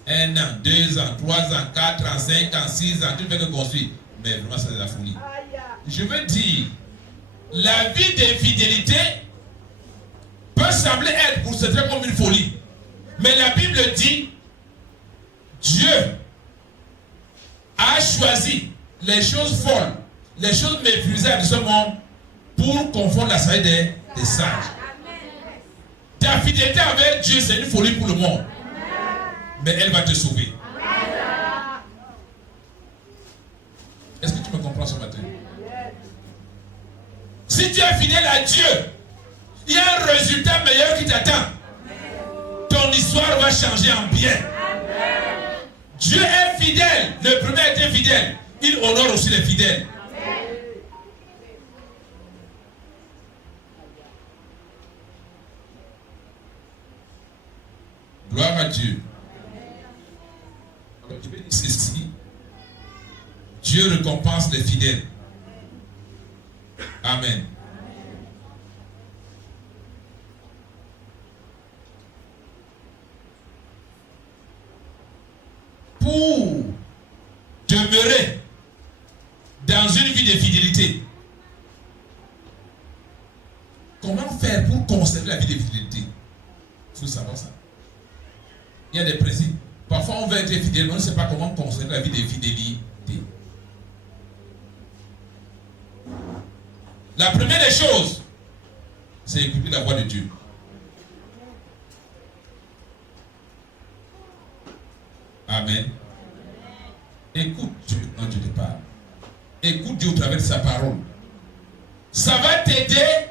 1 an, 2 ans, 3 ans, 4 ans, 5 ans, 6 ans, tu ne fais que construire. Mais vraiment, c'est de la folie. Je veux dire, la vie d'infidélité peut sembler être pour certains comme une folie. Mais la Bible dit, Dieu a choisi les choses folles, les choses méprisables de ce monde pour confondre la sagesse des sages. Ta fidélité avec Dieu, c'est une folie pour le monde. Mais elle va te sauver. Est-ce que tu me comprends ce matin? Si tu es fidèle à Dieu, il y a un résultat meilleur qui t'attend. Ton histoire va changer en bien. Dieu est fidèle. Le premier était fidèle. Il honore aussi les fidèles. Gloire à Dieu. Alors, tu peux dire ceci. Dieu récompense les fidèles. Amen. Pour demeurer dans une vie de fidélité, comment faire pour conserver la vie de fidélité? Il faut savoir ça. Il y a des principes. Parfois on veut être fidèle, mais on ne sait pas comment conserver la vie de fidélité. La première des choses, c'est écouter la voix de Dieu. Amen. Écoute Dieu quand Dieu te parle. Écoute Dieu au travers de sa parole. Ça va t'aider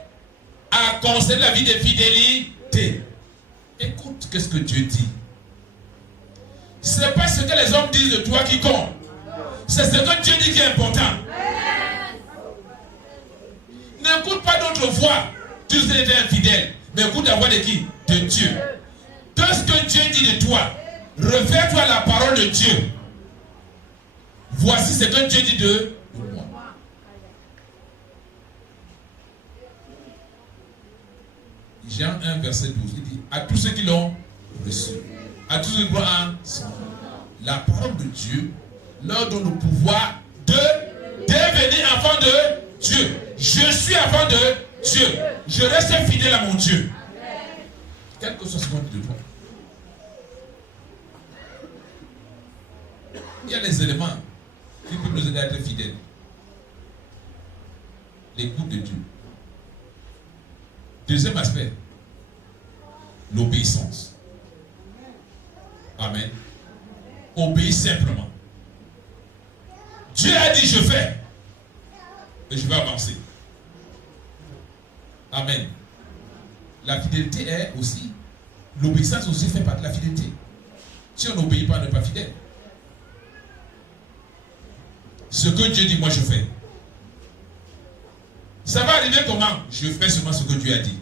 à conserver la vie de fidélité. Écoute qu'est-ce que Dieu dit. Ce n'est pas ce que les hommes disent de toi qui compte. C'est ce que Dieu dit qui est important. N'écoute pas d'autre voix. Tu sais être infidèle. Mais écoute la voix de qui? De Dieu. Qu'est-ce que Dieu dit de toi? Réfère-toi à la parole de Dieu. Voici ce que Dieu dit de moi. Jean 1, verset 12. Il dit, à tous ceux qui l'ont reçu, à tous ceux qui croient en son nom, la parole de Dieu leur donne le pouvoir de devenir enfant de Dieu. Je suis enfant de Dieu. Je reste fidèle à mon Dieu. Quel que soit ce qu'on dit de toi. Il y a les éléments qui peuvent nous aider à être fidèles. L'écoute de Dieu. Deuxième aspect, l'obéissance. Amen. Obéis simplement. Dieu a dit je fais. Et je vais avancer. Amen. La fidélité est aussi, l'obéissance aussi fait partie de la fidélité. Si on n'obéit pas, on n'est pas fidèle. Ce que Dieu dit, moi je fais. Ça va arriver comment? Je fais seulement ce que Dieu a dit.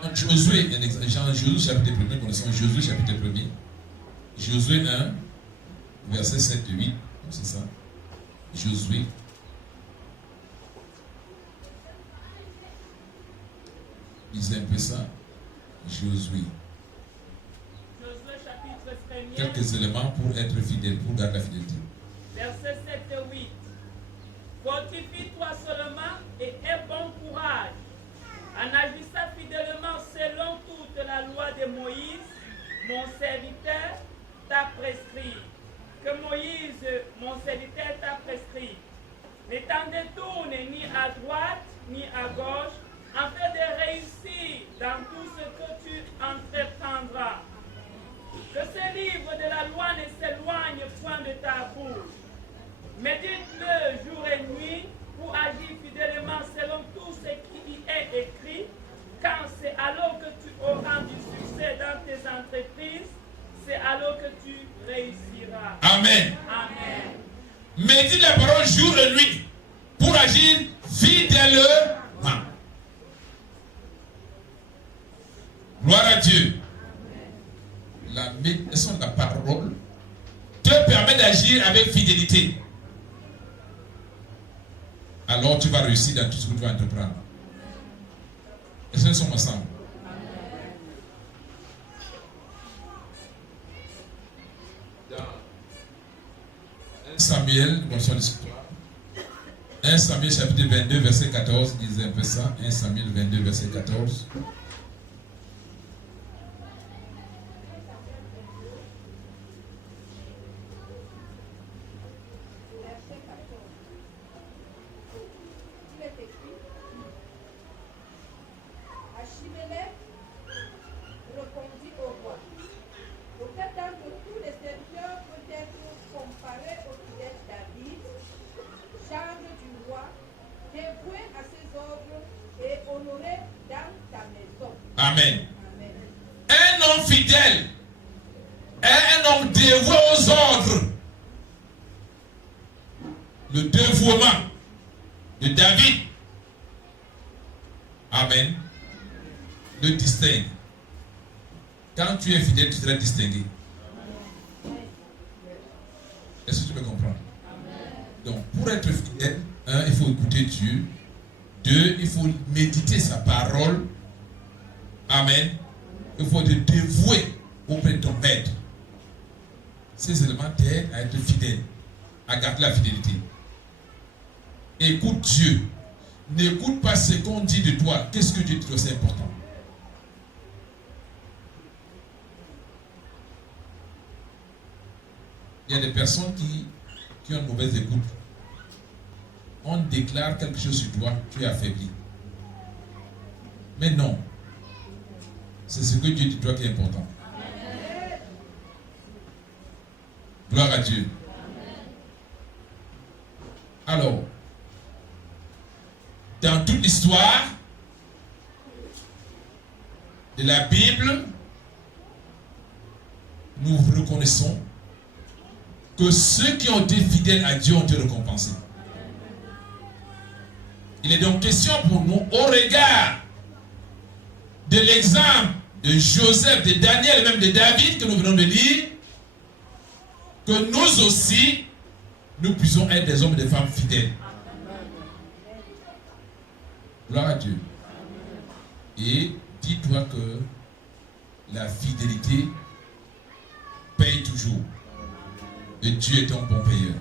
Dans Josué, Josué chapitre 1, connaissons Josué chapitre 1. Josué 1, verset 7 et 8. C'est ça. Josué. Lisez un peu ça. Josué. Josué chapitre 1er. Quelques éléments pour être fidèle, pour garder la fidélité. Versets 7 et 8. Fortifie-toi seulement et aie bon courage, en agissant fidèlement selon toute la loi de Moïse, mon serviteur, t'a prescrit. Que Moïse, mon serviteur, t'a prescrit. Ne t'en détourne ni à droite ni à gauche, afin de réussir dans tout ce que tu entreprendras. Que ce livre de la loi ne s'éloigne point de ta bouche. Médite-le jour et nuit pour agir fidèlement selon tout ce qui y est écrit, car c'est alors que tu auras du succès dans tes entreprises, c'est alors que tu réussiras. Amen. Amen. Médite la parole jour et nuit pour agir fidèlement. Gloire à Dieu. La méditation de la parole te permet d'agir avec fidélité. Alors tu vas réussir dans tout ce que tu vas entreprendre. Et ce sont ensemble. Dans 1 Samuel, bonsoir l'histoire. 1 Samuel chapitre 22, verset 14, disait un peu ça. 1 Samuel 22, verset 14. Amen. Un homme fidèle est un homme dévoué aux ordres. Le dévouement de David, amen, le distingue. Quand tu es fidèle, tu seras distingué. Est-ce que tu peux comprendre? Donc, pour être fidèle, un, il faut écouter Dieu. Deux, il faut méditer sa parole. Amen. Il faut te dévouer auprès de ton maître. Ces éléments t'aident à être fidèle, à garder la fidélité. Écoute Dieu. N'écoute pas ce qu'on dit de toi. Qu'est-ce que Dieu dit de toi, c'est important. Il y a des personnes qui ont une mauvaise écoute. On déclare quelque chose sur toi, tu es affaibli. Mais non. C'est ce que Dieu dit de toi qui est important. Amen. Gloire à Dieu. Amen. Alors, dans toute l'histoire de la Bible, nous reconnaissons que ceux qui ont été fidèles à Dieu ont été récompensés. Il est donc question pour nous, au regard de l'exemple de Joseph, de Daniel et même de David que nous venons de lire, que nous aussi, nous puissions être des hommes et des femmes fidèles. Gloire à Dieu. Et dis-toi que la fidélité paye toujours. Et Dieu est un bon payeur.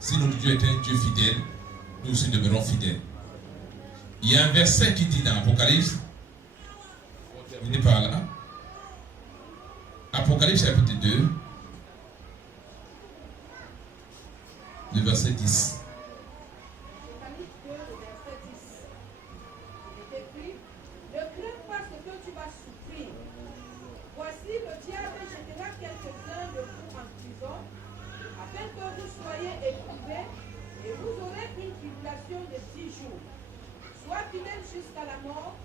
Si notre Dieu est un Dieu fidèle, nous aussi demeurons fidèles. Il y a un verset qui dit dans Apocalypse, on va terminer par là. Apocalypse chapitre 2, le verset 10. Apocalypse 2, le verset 10. Il est écrit: ne crains pas ce que tu vas souffrir. Voici le diable jours. Sois fidèle jusqu'à la mort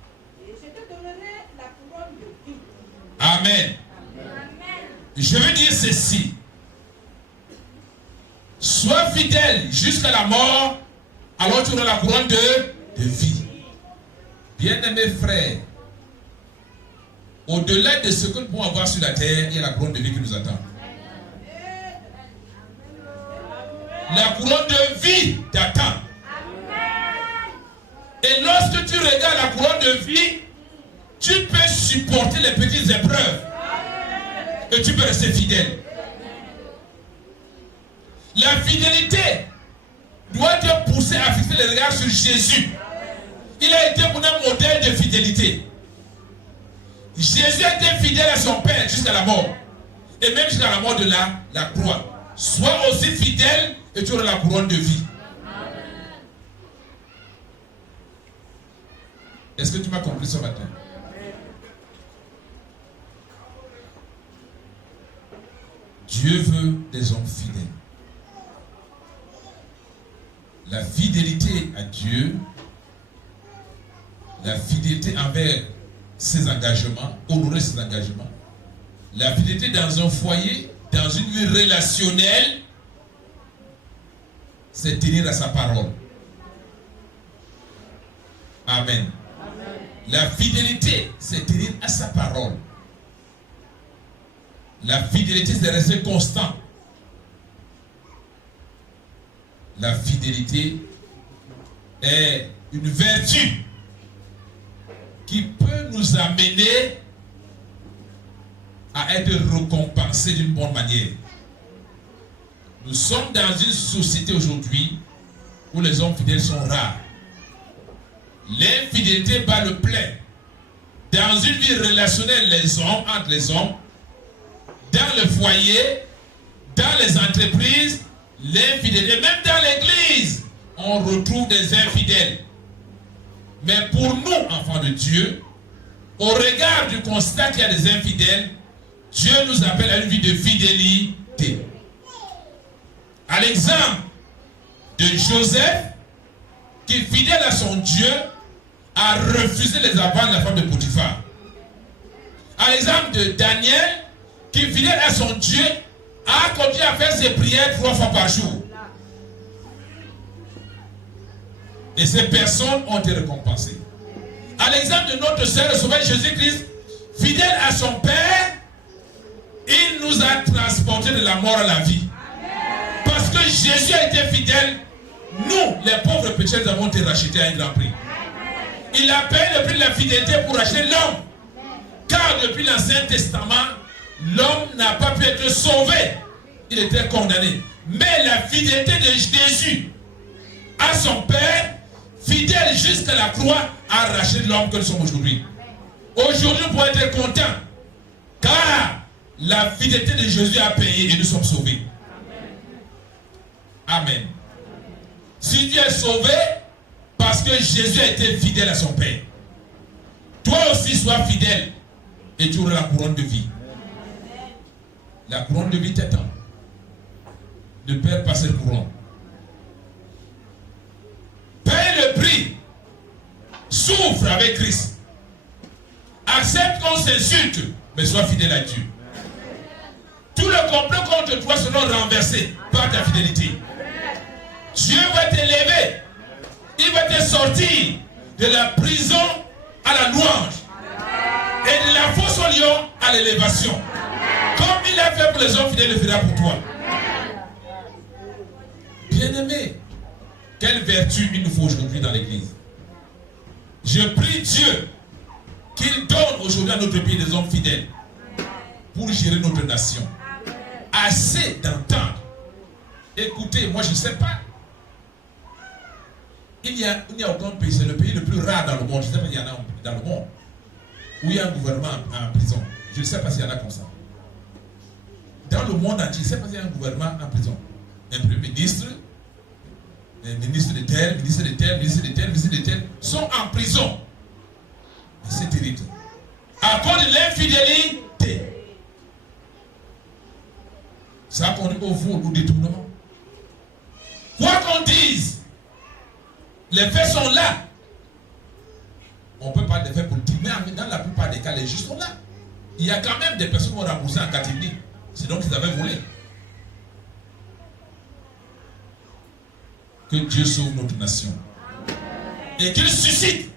et je te donnerai la couronne de vie. Amen. Je veux dire ceci. Sois fidèle jusqu'à la mort, alors tu auras la couronne de vie. Bien-aimés frères, au-delà de ce que nous pouvons avoir sur la terre, il y a la couronne de vie qui nous attend. La couronne de vie t'attend. Et lorsque tu regardes la couronne de vie, tu peux supporter les petites épreuves. Et tu peux rester fidèle. La fidélité doit te pousser à fixer les regards sur Jésus. Il a été pour un modèle de fidélité. Jésus a été fidèle à son Père jusqu'à la mort. Et même jusqu'à la mort de la croix. Sois aussi fidèle et tu auras la couronne de vie. Est-ce que tu m'as compris ce matin? Dieu veut des hommes fidèles. La fidélité à Dieu, la fidélité envers ses engagements, honorer ses engagements, la fidélité dans un foyer, dans une vie relationnelle, c'est tenir à sa parole. Amen. La fidélité, c'est tenir à sa parole. La fidélité, c'est rester constant. La fidélité est une vertu qui peut nous amener à être récompensés d'une bonne manière. Nous sommes dans une société aujourd'hui où les hommes fidèles sont rares. L'infidélité bat le plein. Dans une vie relationnelle, les hommes, entre les hommes, dans le foyer, dans les entreprises, l'infidélité, même dans l'église, on retrouve des infidèles. Mais pour nous, enfants de Dieu, au regard du constat qu'il y a des infidèles, Dieu nous appelle à une vie de fidélité. À l'exemple de Joseph, qui, fidèle à son Dieu, a refusé les avances de la femme de Potiphar. À l'exemple de Daniel, qui, fidèle à son Dieu, a continué à faire ses prières 3 fois par jour. Et ces personnes ont été récompensées. À l'exemple de notre Seigneur Sauveur Jésus-Christ, fidèle à son Père, il nous a transportés de la mort à la vie. Parce que Jésus a été fidèle, nous, les pauvres pécheurs, avons été rachetés à un grand prix. Il a payé le prix de la fidélité pour racheter l'homme. Car depuis l'Ancien Testament, l'homme n'a pas pu être sauvé. Il était condamné. Mais la fidélité de Jésus à son Père, fidèle jusqu'à la croix, a racheté l'homme que nous sommes aujourd'hui. Aujourd'hui, nous pouvons être contents. Car la fidélité de Jésus a payé et nous sommes sauvés. Amen. Si tu es sauvé, parce que Jésus a été fidèle à son Père, toi aussi sois fidèle et tu auras la couronne de vie. La couronne de vie t'attend. Ne perds pas cette couronne. Paye le prix. Souffre avec Christ. Accepte qu'on s'insulte, mais sois fidèle à Dieu. Tout le complot contre toi sera renversé par ta fidélité. Dieu va t'élever. Il va te sortir de la prison à la louange et de la fosse au lion à l'élévation. Comme il a fait pour les hommes fidèles, il le fera pour toi. Bien-aimé, quelle vertu il nous faut aujourd'hui dans l'église. Je prie Dieu qu'il donne aujourd'hui à notre pays des hommes fidèles pour gérer notre nation. Assez d'entendre. Écoutez, moi je ne sais pas. Il n'y a aucun pays, c'est le pays le plus rare dans le monde. Je ne sais pas s'il y en a dans le monde où il y a un gouvernement en prison. Je ne sais pas s'il y en a comme ça. Dans le monde entier, je ne sais pas s'il y a un gouvernement en prison. Un premier ministre, un ministre de tel, ministre de tel, ministre de tel, ministre de tel, sont en prison. C'est terrible. À cause de l'infidélité. Ça a conduit au vol ou détournement. Quoi qu'on dise, Les faits sont là. On ne peut pas les faire politiques, mais dans la plupart des cas, les juges sont là. Il y a quand même des personnes qui ont remboursé en catimini. C'est donc qu'ils avaient volé. Que Dieu sauve notre nation. Et qu'il suscite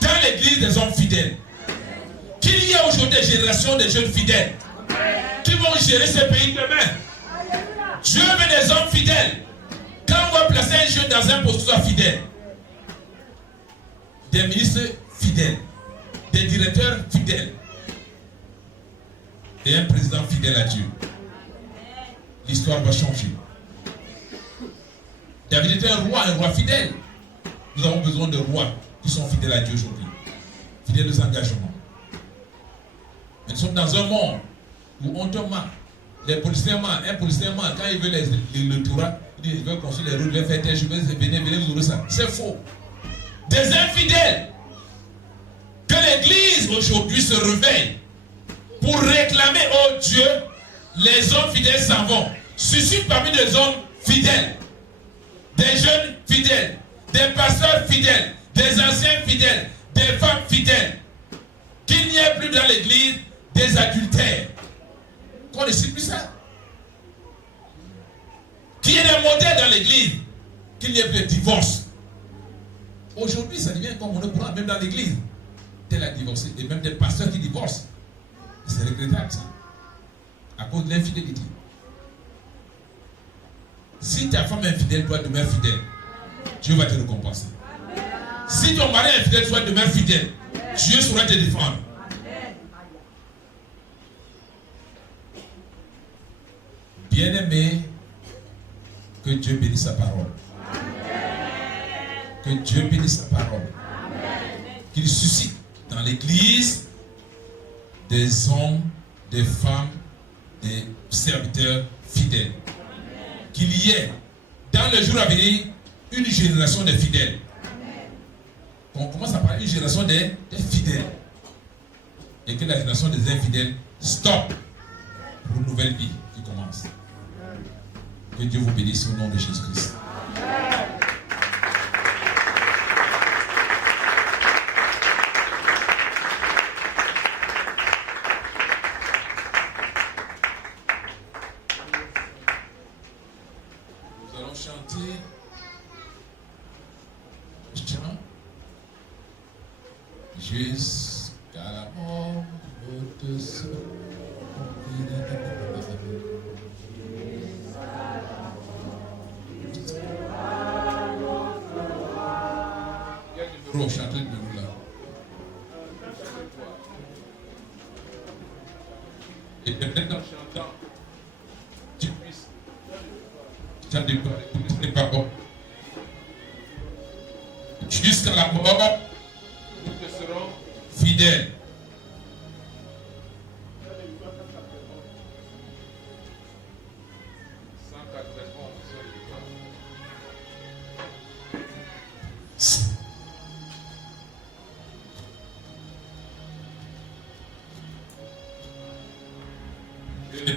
dans l'église des hommes fidèles. Qu'il y ait aujourd'hui des générations de jeunes fidèles qui vont gérer ce pays demain. Dieu veut des hommes fidèles. Quand on va placer un jeune dans un poste, soit fidèle. Des ministres fidèles. Des directeurs fidèles. Et un président fidèle à Dieu. L'histoire va changer. David était un roi fidèle. Nous avons besoin de rois qui sont fidèles à Dieu aujourd'hui. Fidèles aux engagements. Mais nous sommes dans un monde où on demande. Les policiers mentent. Un policier ment. Quand il veut le Torah, il dit, je vais construire les routes, je vais faire tel, je vais venir, vous aurez ça. C'est faux. Des infidèles. Que l'église aujourd'hui se réveille pour réclamer, oh Dieu, les hommes fidèles s'en vont. Suscite parmi les hommes fidèles, des jeunes fidèles, des pasteurs fidèles, des anciens fidèles, des femmes fidèles. Qu'il n'y ait plus dans l'église des adultères. Qu'on ne cite plus ça. Qu'il y ait des modèles dans l'église. Qu'il n'y ait plus de divorce. Aujourd'hui, ça devient comme on le prend, même dans l'église. Tel a divorcé, et même des pasteurs qui divorcent. C'est regrettable ça. À cause de l'infidélité. Si ta femme est infidèle, toi demeure fidèle. Dieu va te récompenser. Si ton mari est infidèle, toi demeure fidèle. Dieu saura te défendre. Bien-aimé, que Dieu bénisse sa parole. Que Dieu bénisse sa parole. Qu'il suscite dans l'église des hommes, des femmes, des serviteurs fidèles. Qu'il y ait dans le jour à venir une génération de fidèles. On commence à parler d'une génération des fidèles. Et que la génération des infidèles stoppe pour une nouvelle vie qui commence. Que Dieu vous bénisse au nom de Jésus-Christ. Nous allons chanter jusqu'à la mort de ce quel numéro chanter le numéro là? Et maintenant chantant, tu puisses chanter les paroles. Jusqu'à la mort, nous te serons fidèles.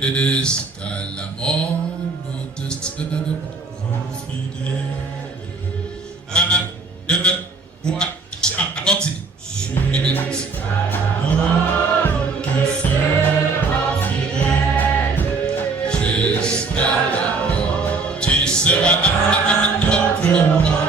Jusqu'à la mort, nous te serons fidèles. Un, deux, trois, allons-y. Jusqu'à la mort, nous te serons fidèles. Jusqu'à la mort, tu seras notre roi.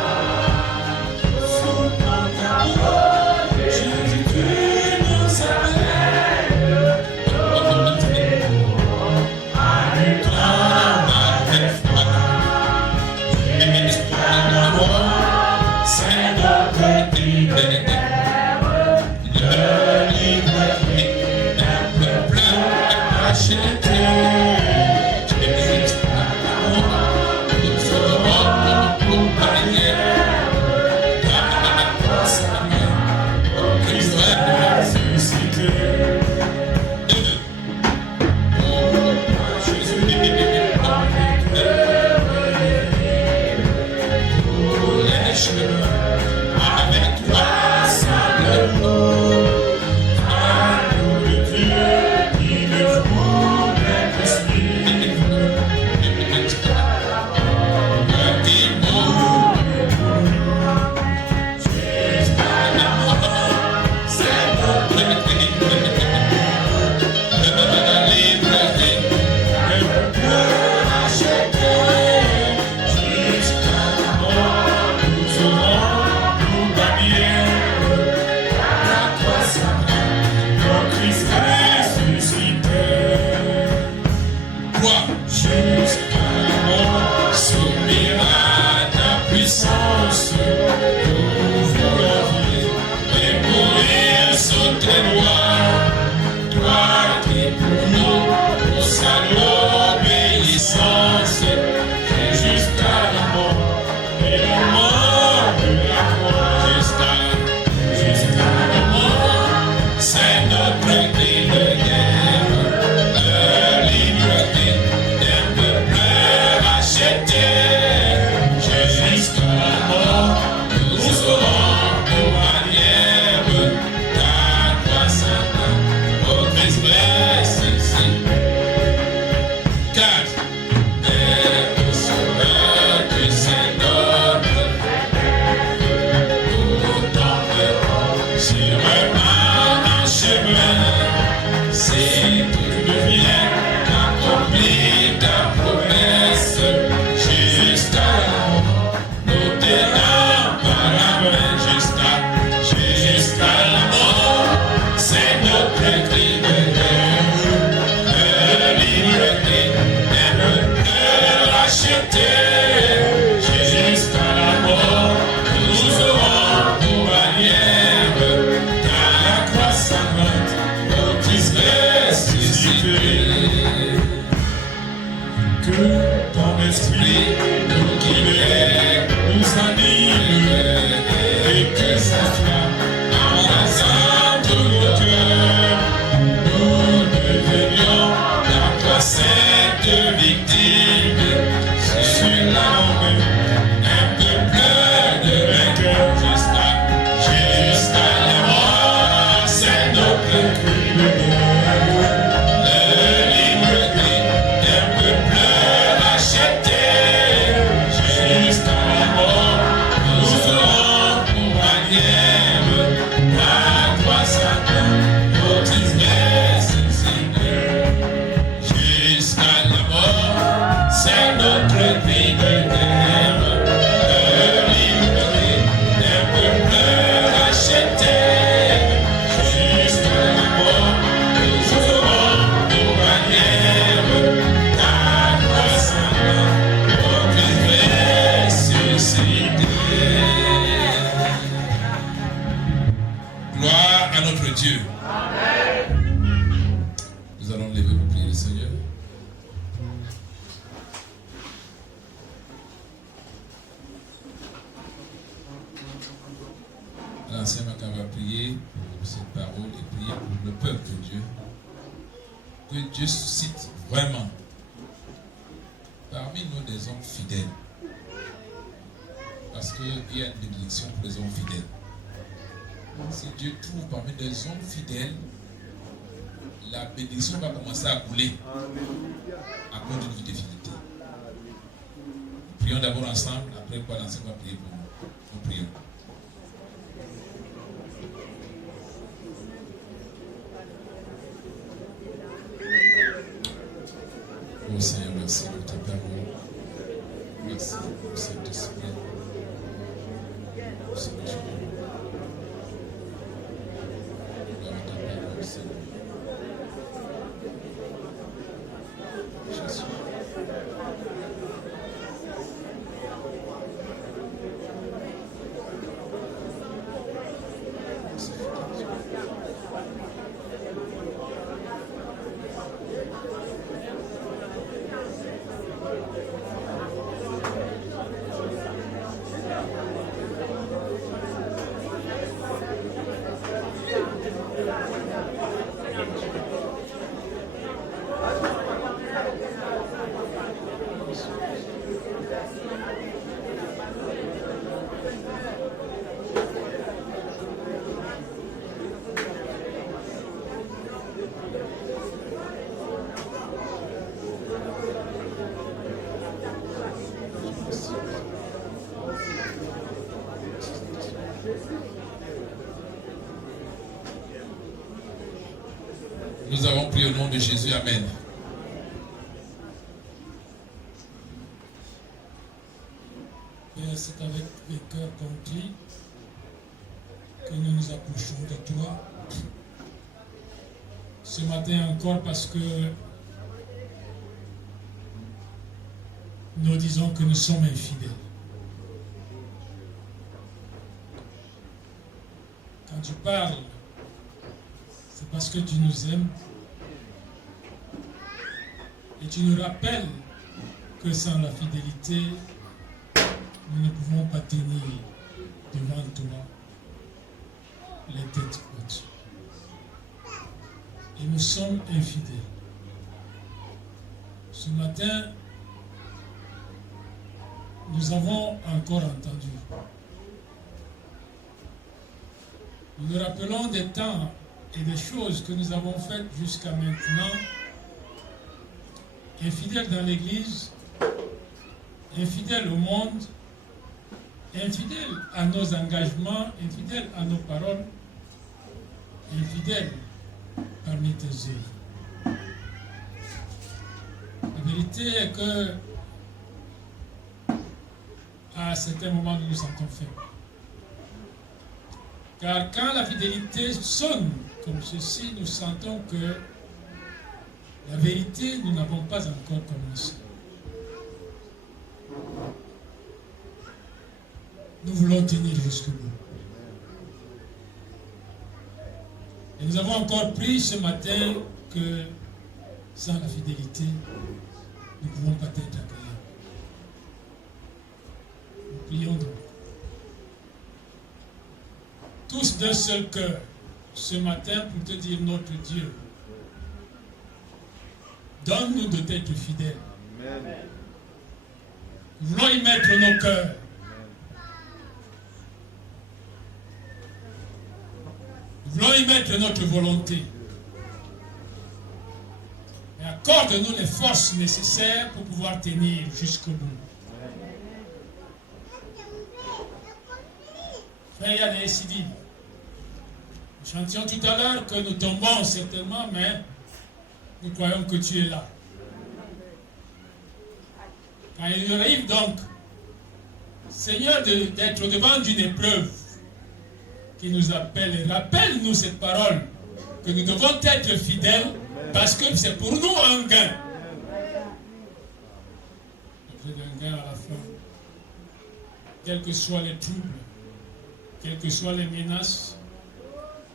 Dieu suscite vraiment parmi nous des hommes fidèles. Parce qu'il y a une bénédiction pour les hommes fidèles. Si Dieu trouve parmi des hommes fidèles, la bénédiction va commencer à couler à cause d'une vie de fidélité. Prions d'abord ensemble, après quoi l'enseignant va prier pour nous. Nous prions. Oh Seigneur, merci pour ta parole. Merci pour cet esprit. Seigneur, gloire à ta parole, Seigneur. Jésus. Nous avons prié au nom de Jésus. Amen. Père, c'est avec les cœurs contrits que nous nous approchons de toi. Ce matin encore parce que nous disons que nous sommes infidèles. Quand tu parles, c'est parce que tu nous aimes et tu nous rappelles que sans la fidélité, nous ne pouvons pas tenir devant toi les têtes hautes. Et nous sommes infidèles. Ce matin, nous avons encore entendu. Nous nous rappelons des temps et des choses que nous avons faites jusqu'à maintenant, infidèles dans l'Église, infidèles au monde, infidèles à nos engagements, infidèles à nos paroles, infidèles parmi tes œuvres. La vérité est que à certains moments nous nous sentons faibles. Car quand la fidélité sonne comme ceci, nous sentons que la vérité, nous n'avons pas encore commencé. Nous voulons tenir jusqu'au bout. Et nous avons encore pris ce matin que sans la fidélité, nous ne pouvons pas être agréables. Nous prions donc. Tous d'un seul cœur, ce matin, pour te dire notre Dieu, donne-nous de t'être fidèles. Amen. Nous voulons y mettre nos cœurs. Nous Nous voulons y mettre notre volonté. Et accorde-nous les forces nécessaires pour pouvoir tenir jusqu'au bout. Frère Yann et Sidi, nous chantions tout à l'heure que nous tombons certainement, mais nous croyons que tu es là. Quand il arrive donc, Seigneur, d'être devant une épreuve qui nous appelle, et rappelle-nous cette parole, que nous devons être fidèles parce que c'est pour nous un gain. L'objet d'un gain à la fin. Quels que soient les troubles, quelles que soient les menaces,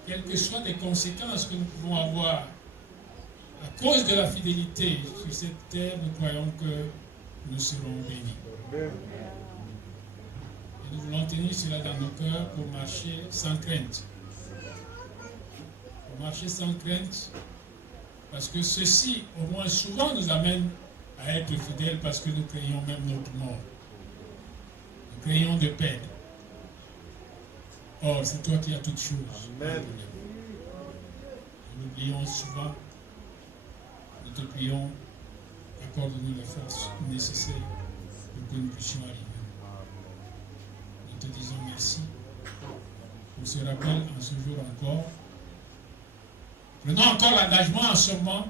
quelles que soient les conséquences que nous pouvons avoir à cause de la fidélité sur cette terre, nous croyons que nous serons bénis. Et nous voulons tenir cela dans nos cœurs pour marcher sans crainte. Pour marcher sans crainte, parce que ceci, au moins souvent, nous amène à être fidèles parce que nous craignons même notre mort. Nous craignons de perdre. Or, c'est toi qui as toutes choses. Amen. Nous l'oublions souvent. Nous te prions, accorde-nous les forces nécessaires pour que nous puissions arriver. Nous te disons merci pour ce rappel en ce jour encore. Prenons encore l'engagement en ce moment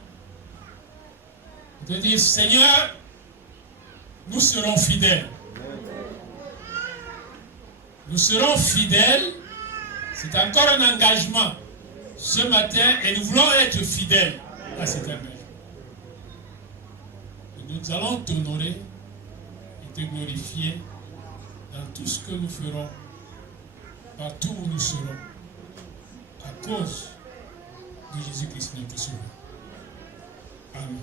de dire, Seigneur, nous serons fidèles. Nous serons fidèles. C'est encore un engagement ce matin et nous voulons être fidèles à cet engagement. Et nous allons t'honorer et te glorifier dans tout ce que nous ferons, partout où nous serons, à cause de Jésus-Christ notre Sauveur. Amen.